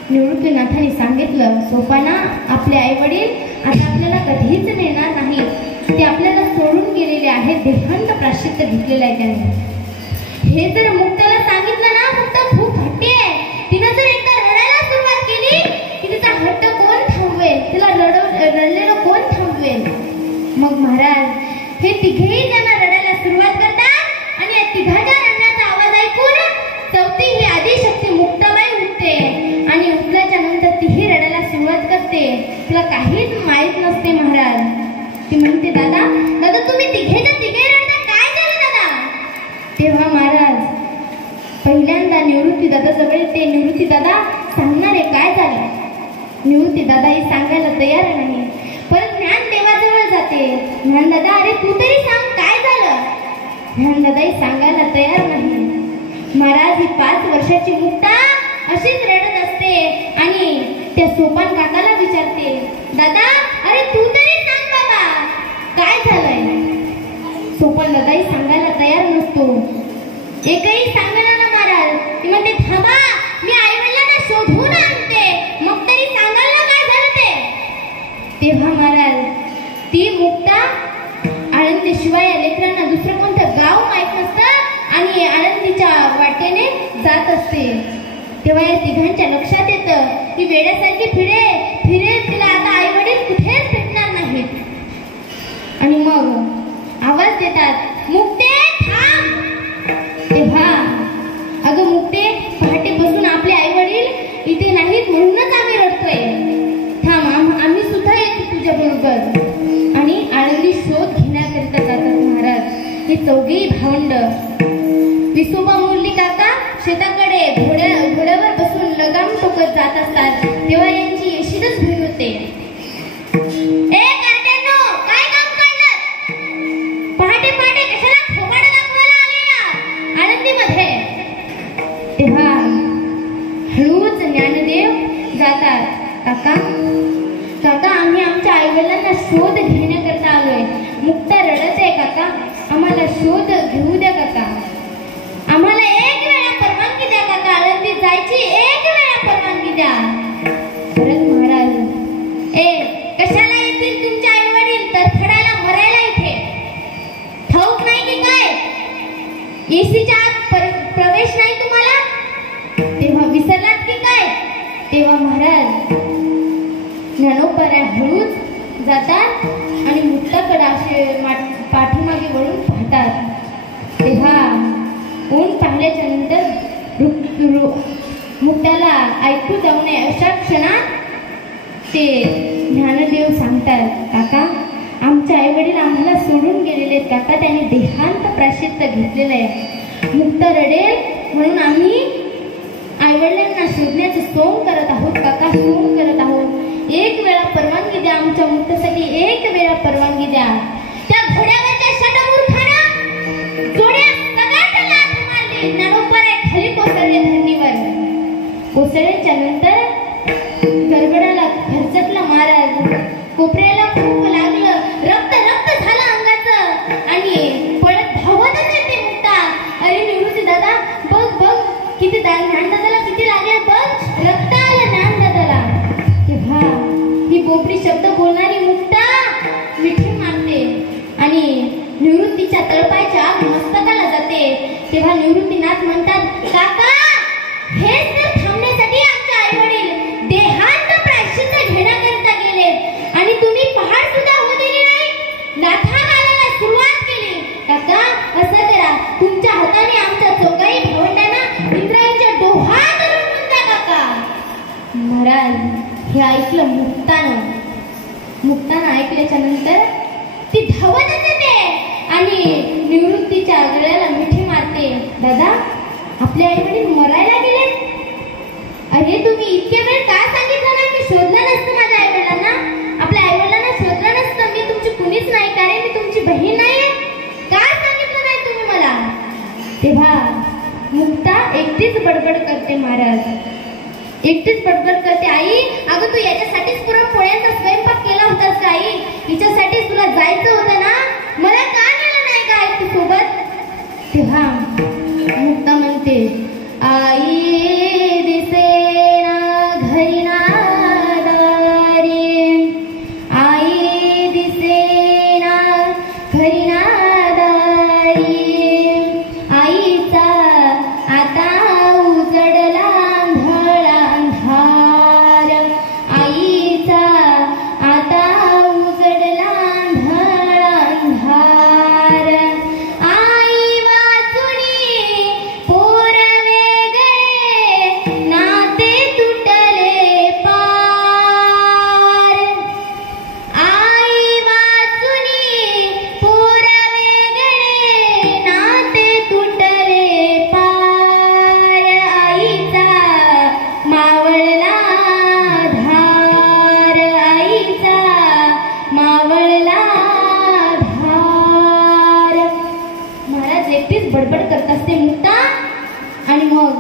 निवृत्तीनाथाने सांगितलं, सोपाना, आपले आई वडील आता आपल्याला कधीच नेणार नाही, ते आपल्याला सोडून गेलेले आहेत, देहांत प्रायश्चित्त घेतलेलं आहे त्यांनी. हे जर मुक्ताला सांगितलं ना, मुक्ता खूप हट्टी आहे. तिनं जर एकदा रडायला सुरुवात केली की तिचा हट्ट कोण थांबवेल? तिला रडलेलं कोण थांबवेल? मग महाराज हे तिघेही जण रडायला सुरुवात करतात आणि या तिघाच्या रडण्याचा आवाज ऐकून चौथी ही आदिशक्ती मुक्ताबाई उठते आणि उठल्याच्या नंतर तीही रडायला सुरुवात करते. तिला काहीच माहित नसते महाराज. ती म्हणते, दादा दादा तुम्ही तिघेच्या तिघे रडता, काय झालं दादा? तेव्हा महाराज पहिल्यांदा निवृत्ती दादा जवळ येते. निवृत्ती दादा सांगणारे काय झालं? निवृत्ती दादा हे सांगायला तयार नाही. परत ज्ञानदेवाजवळ जाते. ज्ञानदादा, अरे तू तरी सांग काय झालं? ज्ञानदादाही सांगायला तयार नाही. महाराज ही 5 वर्षाची मुक्ता अशीच रडत असते आणि त्या सोपान काकाला विचारते, दादा अरे तू तरी सांग बाबा काय झालंय? सोपान दादाही सांगायला तयार नसतो. एकही सांगणार ना महाराज. ती म्हणते, थांबा, मी आई वडिलांना शोधून आणते, मग तरी सांगाल ना काय झालं ते. तेव्हा महाराज ती मुक्ता आळंदीशिवाय या लेकरांना दुसरं कोणतं गाव माहित नसतं आणि आळंदीच्या वाटेने जात असते. तेव्हा या तिघांच्या लक्षात येतं की वेड्यासारखी फिरे तिला आता आई वडील कुठेच भेटणार नाहीत. आणि मग आवाज देतात, मुक्ते थांब. तेव्हा अगं मुक्ते, पहाटेपासून आपले आई वडील इथे नाहीत म्हणूनच आम्ही रडतोय. थांब, आम्ही सुद्धा येतो तुझ्या बरोबर. आणि आळंदी शोध घेण्याकरिता जातात महाराज. हे चौघी भावंड. विसोबा मुरली काका शेताकडे घोड्यावर बसून लगाम टोकत जात असतात. तेव्हा यांची येशीतच भेट होते. ए कारट्यांनो, काय काम काढलं? पहाटे कशाला थोबाडं दाखवायला आले या आळंदीमध्ये? तेव्हा हळूच ज्ञानदेव जातात. काका आम्ही आमच्या आईवडिलांना शोध घेण्याकरता आलोय. मुक्ता रडत आहे काका, आम्हाला शोध घेऊ द्या काका. आम्हाला एक वेळा परवानगी द्या काका, आळंदीत जायची एक वेळा परवानगी द्या. परत महाराज, कशाला येतील तुमचे आई वडील तरफडायला मरायला इथे? ठाऊक नाही की काय? एसीच्या आत प्रवेश नाही तुम्हाला? तेव्हा विसरलात की काय? तेव्हा महाराज ज्ञानोबा हळूच जातात आणि मुक्ताकडे असे पाठीमागे वळून पाहतात. तेव्हा ऊन पाहिल्याच्या नंतर मुक्ताला ऐकू जाऊ नये अशा क्षणात ते ज्ञानदेव सांगतात, काका आमचे आई वडील आम्हाला सोडून गेलेले काका, त्यांनी देहांत प्रायश्चित्त घेतलेलं आहे. मुक्ता रडेल म्हणून आम्ही आई वडिलांना शोधण्याचं सोंग करत आहोत काका, सोंग करत आहोत. एक वेळा परवानगी द्या आमच्या मुक्तासाठी, एक वेळा परवानगी द्या. त्या घोड्यावरच्या शटमूर्ख कोसळले धरणीवर. कोसळल्याच्या नंतर गडगडाला खरचटला महाराज. कोपऱ्याला खूप लागलं, रक्त रक्त झालं अंगाचं आणि पळत धावतच येते मुक्ता. अरे निवृत्ती दादा, बघ बघ किती ज्ञान दादाला किती लागलं, बघ रक्त आलं ज्ञान दादाला. तेव्हा ही बोबडी शब्द बोलणारी मुक्ता मिठी मारते आणि निवृत्तीच्या तळपायच्या आग मस्तकाला जाते. तेव्हा निवृत्तीनाथ म्हणतात, काका हेच तर थांबण्यासाठी आमचे आई वडील देहांत प्रायश्चित्त घेण्याकरिता गेले आणि तुम्ही पहाड सुद्धा होऊ दिली नाही, लाथा घालायला सुरुवात केली. काका असं करा, तुमच्या हाताने आमच्या चौघाही भावंडांना इंद्रायणीच्या डोहात लुटून द्या काका. महाराज हे ऐकलं मुक्तानं ऐकल्याच्या नंतर ती धावत येते आणि निवृत्तीच्या गळ्याला मिठी मारते. दादा आपले आई वडील मरायला गेले. अरे तुम्ही इतके वेळ का सांगितलं ना की शोधलं नसतं माझ्या आई वडिलांना, आपल्या आई वडिलांना शोधलं नसतं. मी तुमची कुणीच नाही, कारण मी तुमची बहीण नाहीये. का सांगितलं नाही तुम्ही मला? तेव्हा मुक्ता एकटीच बडबड करते महाराज, एकटीच बडबड करते. आई अगं तू याच्यासाठीच पुरणपोळ्यांचा स्वयंपाक केला होतास का आई? हिच्यासाठी तुला जायचं होतं ना, मला का नेलं नाही का आई तू सोबत? तेव्हा मुक्ता म्हणते, आई दिसेना घरी ना दारी, आई दिसेना घरी ना दारी, आईचा आता उजडला अंधार, आईचा आता उजडला अंधार, आई वाचुनी पोर वेगळे नाते तुटले पार, आई वाचुनी पोर वेगळे नाते तुटले पार, आईचा मावळला धार, आईचा मावळला धार. महाराज एकटीच बडबड करत असते मुक्ता आणि मग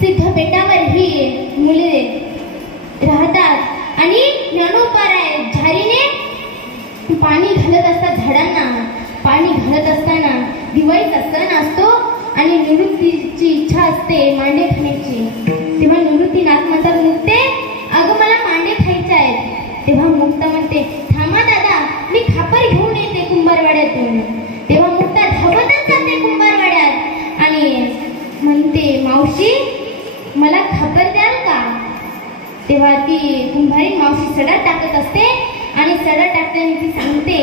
सिद्धपेठावर ही मुले राहतात आणि ज्ञानोबाराय झारीने पाणी घालत असतात झाडांना. पाणी घालत असताना दिवाळीचा सण असतो आणि निवृत्तीची इच्छा असते मांडे खाण्याची. तेव्हा निवृत्तीनाथ म्हणतात, मुक्ते अगं मला मांडे खायचे आहेत. तेव्हा मुक्ता म्हणते, थांबा दादा मी खापर घेऊन येते कुंभारवाड्यातून. तेव्हा मुक्ता धावतच जाते कुंभारवाड्यात आणि म्हणते, मावशी मला खापर द्याल का? तेव्हा ती कुंभारी मावशी सडा टाकत असते आणि सडा टाकताना ती सांगते,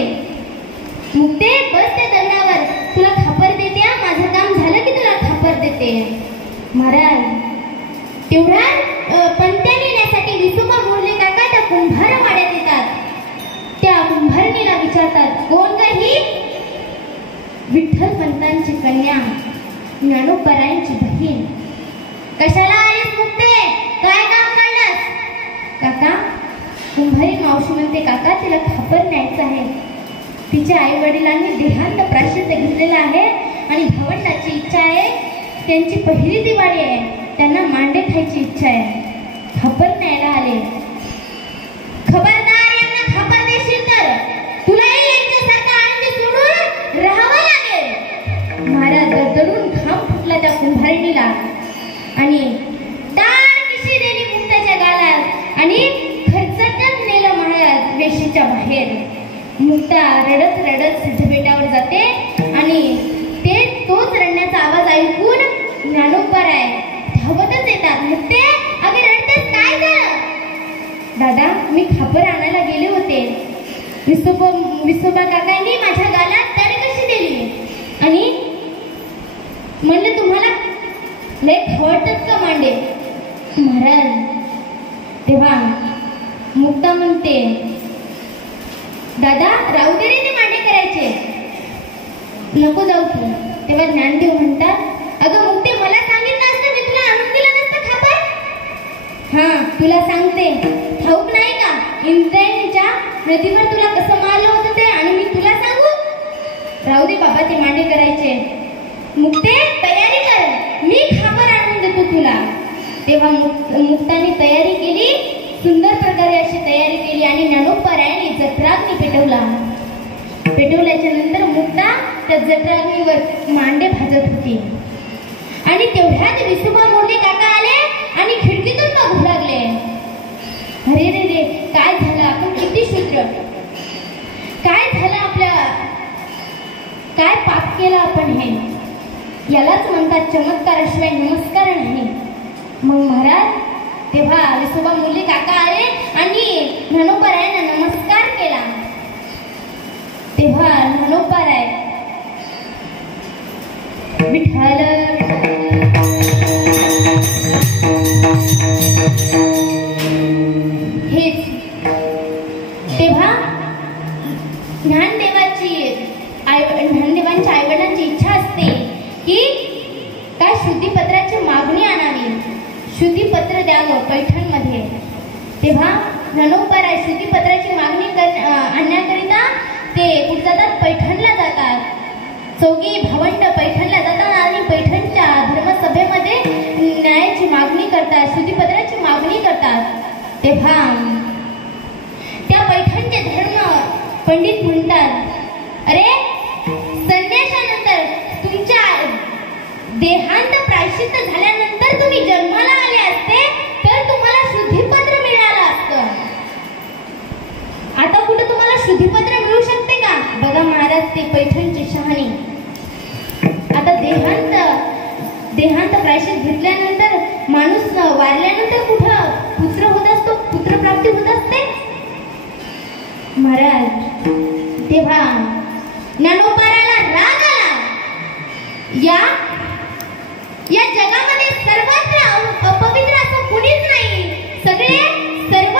मुक्ते बस त्या दगडावर, तुला खापर देते. माझं काम झालं की तुला खापर देते. महाराज तेवढ्या पंत्या नेण्यासाठी विसोबा मोरले काका त्या कुंभारवाड्यात येतात. त्या कुंभारणीला विचारतात, कोण ग ही? विठ्ठल पंतांची कन्या, ज्ञानोबारायांची बहीण. कशाला आलीस मुक्ते, काय काम काढलंस? काका कुंभारी मावशी म्हणते, काका तिला खापर न्यायचं आहे. तिच्या आई वडिलांनी देहांत प्रायश्चित्त घेतलेलं आहे आणि भावंडाची इच्छा आहे. त्यांची पहिली दिवाळी आहे, त्यांना मांडे खायची इच्छा आहे. खापर न्यायला आले. खबरदार यांना खापर देशील तर तुलाही यांच्यासारखं आनंदी सोडून राहावं लागेल. महाराज दडदडून घाम फुटला त्या कुंभारणीला आणि दार किशी दिली मुक्ताच्या गालात आणि खरचटत नेलं महाराज वेशीच्या बाहेर. मुक्ता रडत रडत सिद्धपेठावर जाते आणि तोच रडण्याचा आवाज ऐकून ज्ञानोबाराय धावतच येतात. मुक्ते अगं रडतेस, काय झालं? दादा मी खापर आणायला गेले होते. विसोबा काकांनी माझ्या गालात तड कशी दिली आणि म्हणले, तुम्हाला लय खवटतात का मांडे? महाराज तेव्हा मुक्ता म्हणते, दादा राहू दे रे ते मांडे करायचे, नको जाऊ तू. तेव्हा ज्ञानदेव म्हणतात, अगं मुक्ते मला सांगितलं असतं मी तुला आणून दिलं नसतं खापर. हा तुला सांगते, ठाऊक नाही का इंद्रायणीच्या नदीवर तुला कसं मारलं होतं ते, आणि मी तुला सांगू? राहू दे बाबा ते मांडे करायचे. मुक्ते तयारी कर, मी खापर आणून तुला. तेव्हा मुक्ताने तयारी केली, सुंदर प्रकारे अशी तयारी केली आणि ज्ञानोबारायांनी जठराग्नी पेटवल्याच्या नंतर मुक्ता त्या जठराग्नीवर मांडे भाजत होती. आणि तेवढ्यात विसुबा मोठे काका आले आणि खिडकीतून बघू लागले. अरे रे रे, काय झालं, आपण किती शूद्र, काय झालं आपल्या, काय पाप केलं आपण, हे यालाच म्हणतात चमत्काराशिवाय नमस्कार नाही. मग महाराज तेव्हा विसोबा मुली काका आले आणि ज्ञानोबारायांना नमस्कार केला. तेव्हा ज्ञानोबाराय विठ्ठल हेच. तेव्हा ज्ञानदेवांच्या आईवडिलांची इच्छा असते की काय शुद्धीपत्राची मागणी आणावी, शुद्धीपत्र द्यावं पैठणमध्ये. तेव्हा ज्ञानोबाराय शुद्धीपत्राची मागणी आणण्याकरिता ते कुठे जातात, पैठणला जातात. चौघी भावंड पैठणला जातात आणि पैठणच्या धर्मसभेमध्ये न्यायाची मागणी करतात, शुद्धीपत्राची मागणी करतात. तेव्हा त्या पैठणचे धर्म पंडित म्हणतात, अरे संन्यासानंतर तुमच्या देहांत प्रायश्चित्त झाल्यानंतर तुम्ही जन्माला आले असते तर तुम्हाला शुद्धीपत्र मिळालं असतं. आता कुठे तुम्हाला शुद्धीपत्र मिळू शकते का? बघा महाराज, ते पैठणचे शहाणे. आता देहांत प्रायश्चित्त घेतल्यानंतर माणूस वारल्यानंतर कुठं पुत्र होत असतो, पुत्रप्राप्ती होत असते महाराज. तेव्हा ज्ञानोबाराला राग आला. या जगामध्ये सर्वत्र अपवित्र असं कुणीच नाही, सगळे सर्व